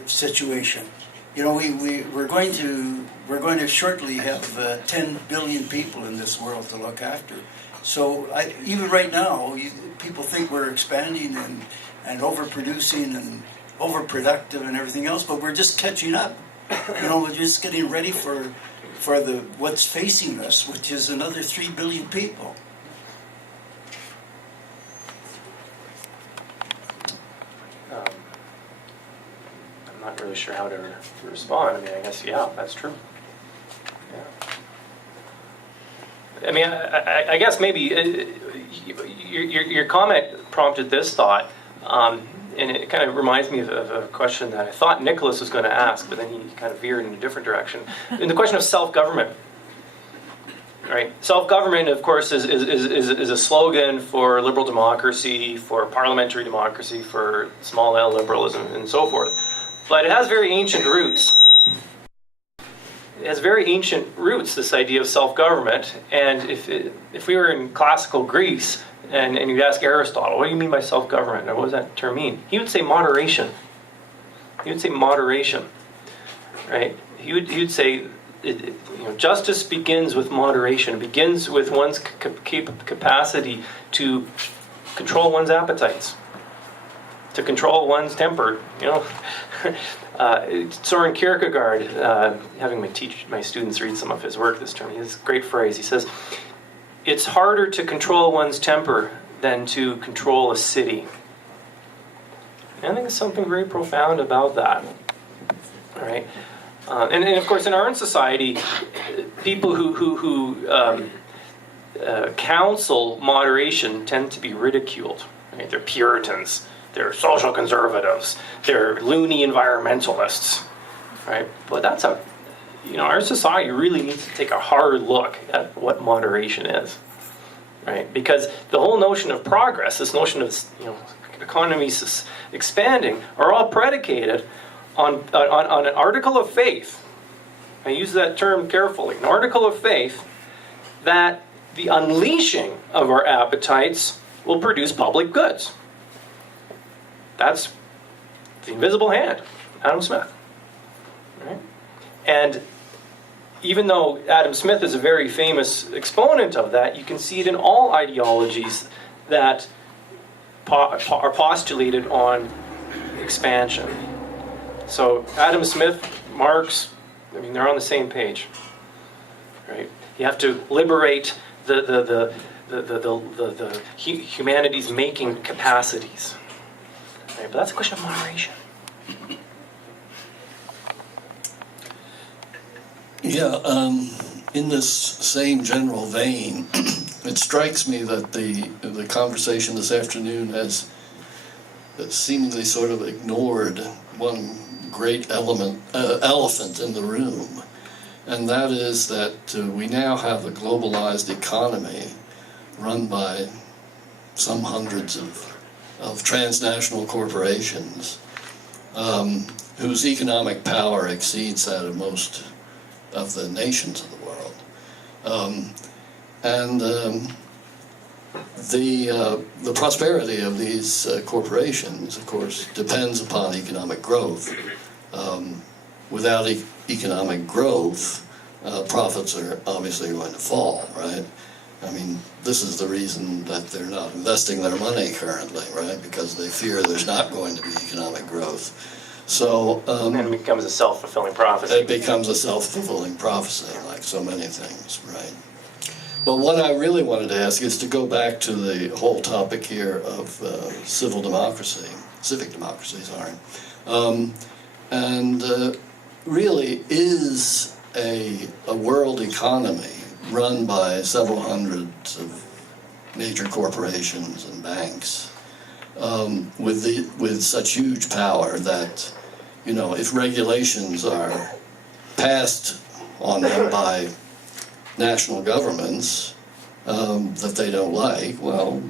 situation. You know, we're going to shortly have 10 billion people in this world to look after. So even right now, people think we're expanding and overproducing and overproductive and everything else, but we're just catching up. You know, we're just getting ready for what's facing us, which is another 3 billion people. I'm not really sure how to respond. I mean, I guess, yeah, that's true. Yeah. I mean, I guess maybe your comment prompted this thought, and it kind of reminds me of a question that I thought Nicholas was going to ask, but then he kind of veered in a different direction. In the question of self-government, right? Self-government, of course, is a slogan for liberal democracy, for parliamentary democracy, for small L liberalism, and so forth. But it has very ancient roots. It has very ancient roots, this idea of self-government. And if we were in classical Greece, and you'd ask Aristotle, what do you mean by self-government? Or what does that term mean? He would say moderation. He would say moderation, right? He would say, justice begins with moderation. It begins with one's capacity to control one's appetites, to control one's temper. Soren Kierkegaard, having my students read some of his work this term, he has a great phrase. He says, "It's harder to control one's temper than to control a city." And I think there's something very profound about that. All right, and of course, in our own society, people who counsel moderation tend to be ridiculed. Right? They're Puritans. They're social conservatives. They're loony environmentalists, right? But that's our society really needs to take a hard look at what moderation is, right? Because the whole notion of progress, this notion of economies expanding, are all predicated on an article of faith. I use that term carefully. An article of faith that the unleashing of our appetites will produce public goods. That's the invisible hand, Adam Smith. Right? And even though Adam Smith is a very famous exponent of that, you can see it in all ideologies that are postulated on expansion. So Adam Smith, Marx, they're on the same page. Right? You have to liberate the humanity's making capacities. But that's a question of moderation. Yeah, in this same general vein, it strikes me that the conversation this afternoon has seemingly sort of ignored one great elephant in the room, and that is that we now have a globalized economy run by some hundreds of transnational corporations whose economic power exceeds that of most of the nations of the world. The prosperity of these corporations, of course, depends upon economic growth. Without economic growth, profits are obviously going to fall, right? This is the reason that they're not investing their money currently, right? Because they fear there's not going to be economic growth. So and it becomes a self-fulfilling prophecy. It becomes a self-fulfilling prophecy, like so many things, right? But what I really wanted to ask is to go back to the whole topic here of civic democracy, really is a world economy run by several hundreds of major corporations and banks with such huge power that, you know, if regulations are passed on them by national governments that they don't like, well,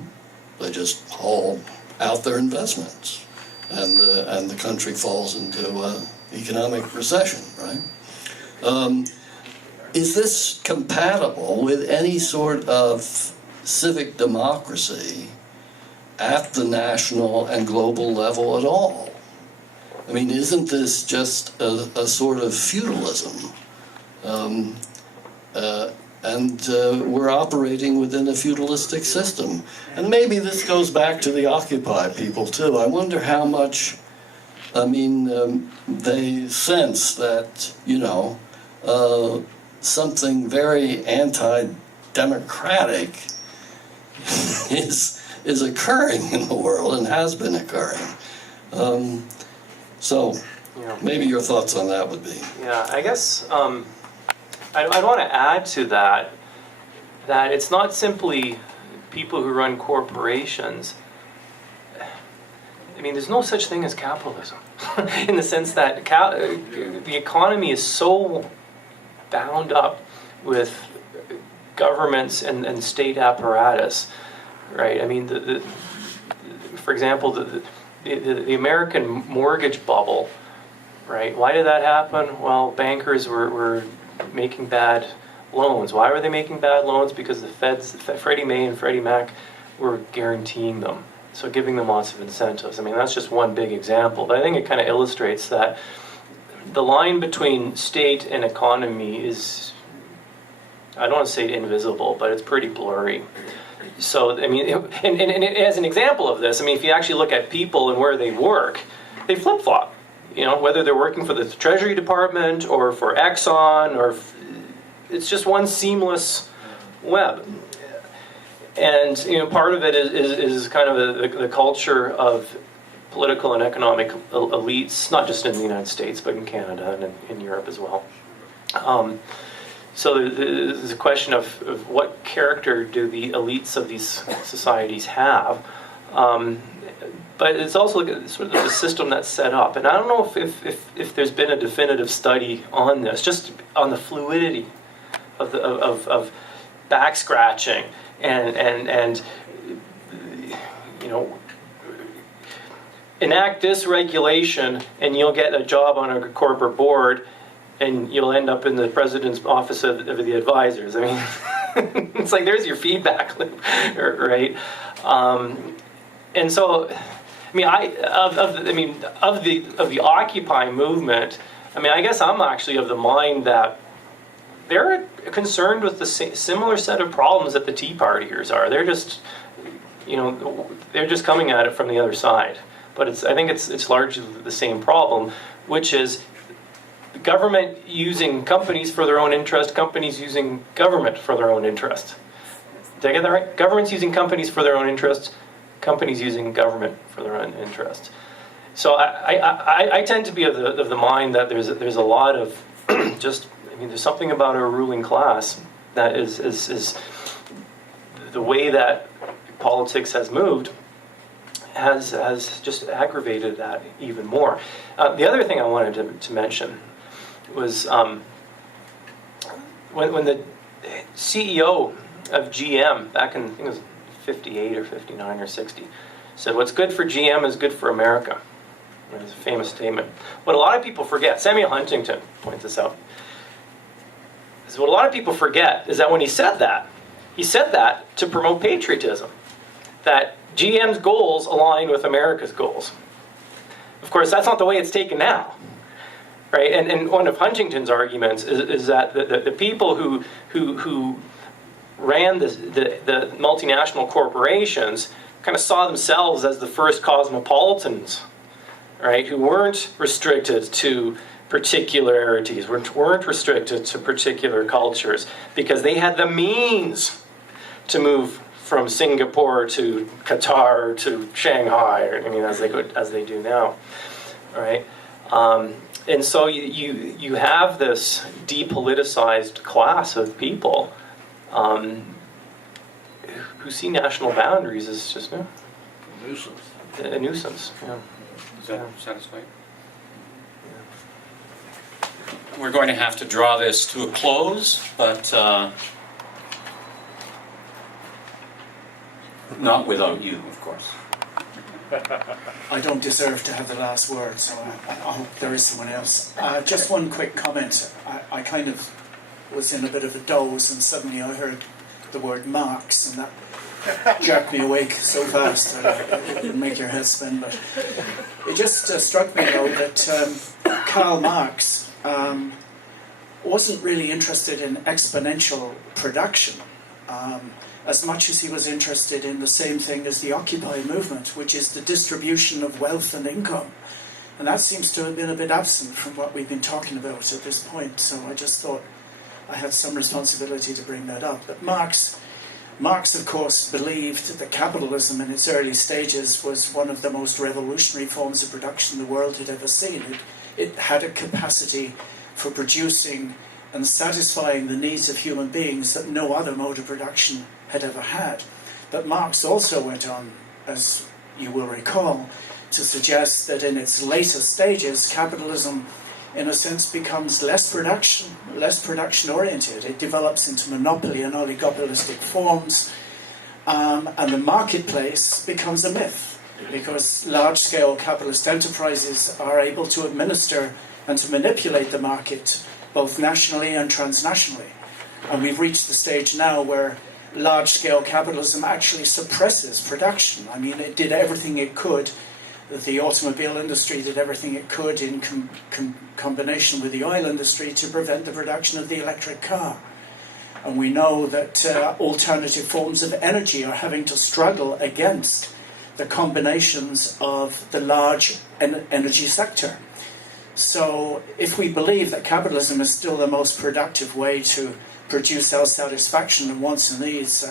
they just haul out their investments, and the country falls into economic recession, right? Is this compatible with any sort of civic democracy at the national and global level at all? I mean, isn't this just a sort of feudalism? We're operating within a feudalistic system. And maybe this goes back to the Occupy people too. I wonder how much, they sense that, you know, something very anti-democratic is occurring in the world and has been occurring. So maybe your thoughts on that would be. Yeah, I guess I'd want to add to that it's not simply people who run corporations. I mean, there's no such thing as capitalism in the sense that the economy is so bound up with governments and state apparatus, right? I mean, for example, the American mortgage bubble, right? Why did that happen? Well, bankers were making bad loans. Why were they making bad loans? Because the Freddie Mae and Freddie Mac were guaranteeing them, so giving them lots of incentives. I mean, that's just one big example, but I think it kind of illustrates that the line between state and economy is, I don't want to say invisible, but it's pretty blurry. So, I mean, and as an example of this, I mean, if you actually look at people and where they work, they flip-flop. You know, whether they're working for the Treasury Department or for Exxon, or it's just one seamless web. And, you know, part of it is kind of the culture of political and economic elites, not just in the United States, but in Canada and in Europe as well. So there's a question of what character do the elites of these societies have. But it's also sort of the system that's set up. And I don't know if there's been a definitive study on this, just on the fluidity of back scratching and you know, enact this regulation and you'll get a job on a corporate board and you'll end up in the president's office of the advisors. I mean, it's like there's your feedback loop, right? And so, I mean, of the Occupy movement, I mean, I guess I'm actually of the mind that they're concerned with the similar set of problems that the Tea Partiers are. They're just, you know, they're just coming at it from the other side. But I think it's largely the same problem, which is the government using companies for their own interest, companies using government for their own interest. Did I get that right? Governments using companies for their own interest, companies using government for their own interest. So I tend to be of the mind that there's a lot of just, I mean, there's something about our ruling class that is the way that politics has moved has just aggravated that even more. The other thing I wanted to mention was when the CEO of GM back in, I think it was 58 or 59 or 60, said, "What's good for GM is good for America." It was a famous statement. What a lot of people forget, Samuel Huntington points this out, is what a lot of people forget is that when he said that to promote patriotism, that GM's goals align with America's goals. Of course, that's not the way it's taken now, right? And one of Huntington's arguments is that the people who ran the multinational corporations kind of saw themselves as the first cosmopolitans, right? Who weren't restricted to particularities, weren't restricted to particular cultures, because they had the means to move from Singapore to Qatar to Shanghai, I mean, as they do now, right? And so you have this depoliticized class of people who see national boundaries as just a nuisance. Yeah. Does that satisfy you? We're going to have to draw this to a close, but not without you, of course. I don't deserve to have the last word, so I hope there is someone else. Just one quick comment. I kind of was in a bit of a doze, and suddenly I heard the word Marx, and that jerked me awake so fast that it didn't make your head spin. But it just struck me, though, that Karl Marx wasn't really interested in exponential production as much as he was interested in the same thing as the Occupy movement, which is the distribution of wealth and income. And that seems to have been a bit absent from what we've been talking about at this point. So I just thought I had some responsibility to bring that up. But Marx, of course, believed that capitalism in its early stages was one of the most revolutionary forms of production the world had ever seen. It had a capacity for producing and satisfying the needs of human beings that no other mode of production had ever had. But Marx also went on, as you will recall, to suggest that in its later stages, capitalism, in a sense, becomes less production oriented. It develops into monopoly and oligopolistic forms, and the marketplace becomes a myth, because large-scale capitalist enterprises are able to administer and to manipulate the market both nationally and transnationally. And we've reached the stage now where large-scale capitalism actually suppresses production. I mean, it did everything it could. The automobile industry did everything it could in combination with the oil industry to prevent the production of the electric car. And we know that alternative forms of energy are having to struggle against the combinations of the large energy sector. So if we believe that capitalism is still the most productive way to produce self-satisfaction and wants and needs,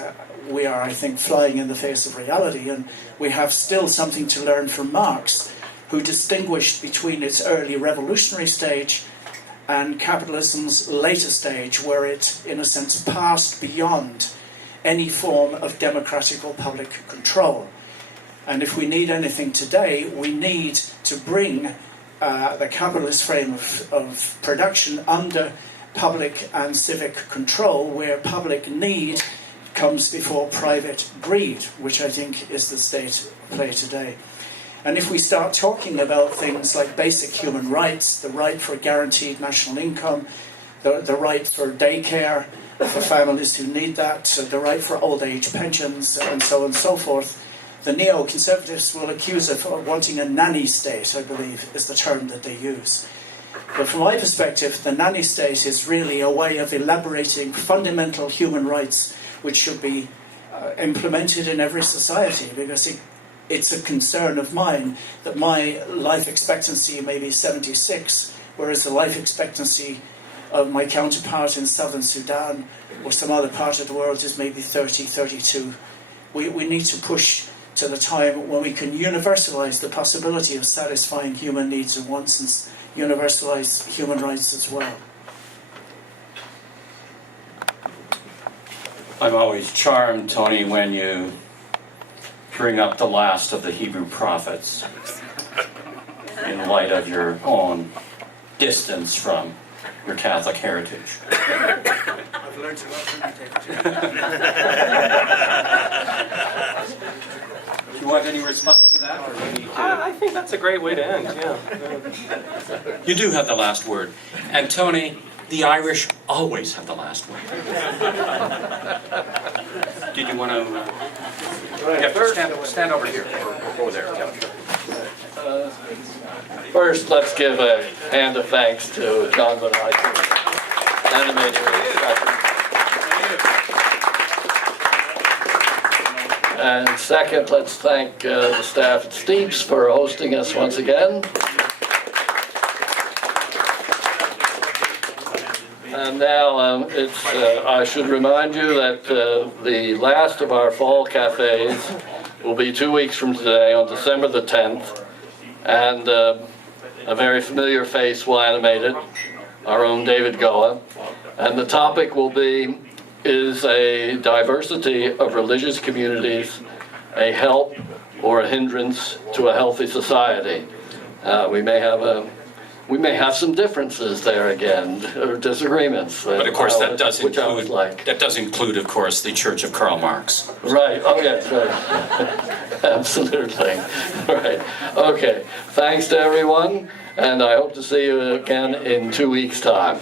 we are, I think, flying in the face of reality. And we have still something to learn from Marx, who distinguished between its early revolutionary stage and capitalism's later stage, where it, in a sense, passed beyond any form of democratic or public control. And if we need anything today, we need to bring the capitalist frame of production under public and civic control, where public need comes before private greed, which I think is the state of play today. And if we start talking about things like basic human rights, the right for guaranteed national income, the right for daycare for families who need that, the right for old age pensions, and so on and so forth, the neo-conservatives will accuse of wanting a nanny state, I believe, is the term that they use. But from my perspective, the nanny state is really a way of elaborating fundamental human rights which should be implemented in every society, because it's a concern of mine that my life expectancy may be 76, whereas the life expectancy of my counterpart in southern Sudan or some other part of the world is maybe 30, 32. We need to push to the time when we can universalize the possibility of satisfying human needs and wants and universalize human rights as well. I'm always charmed, Tony, when you bring up the last of the Hebrew prophets in light of your own distance from your Catholic heritage. I've learned a lot from you, Do you want any response to that? Or do you need to... I think that's a great way to end, yeah. You do have the last word. And Tony, the Irish always have the last word. Did you want to... stand over here or there. First, let's give a hand of thanks to John von Heyking. Animating discussion. And second, let's thank the staff at Steeps for hosting us once again. And now I should remind you that the last of our fall cafes will be 2 weeks from today on December the 10th. And a very familiar face will animate it, our own David Goa. And the topic will be, is a diversity of religious communities a help or a hindrance to a healthy society? We may have some differences there again, or disagreements. But of course, that does which I would like. include, of course, the Church of Karl Marx. Right. Oh, yes. Right. Absolutely. Right. Okay. Thanks to everyone, and I hope to see you again in 2 weeks' time.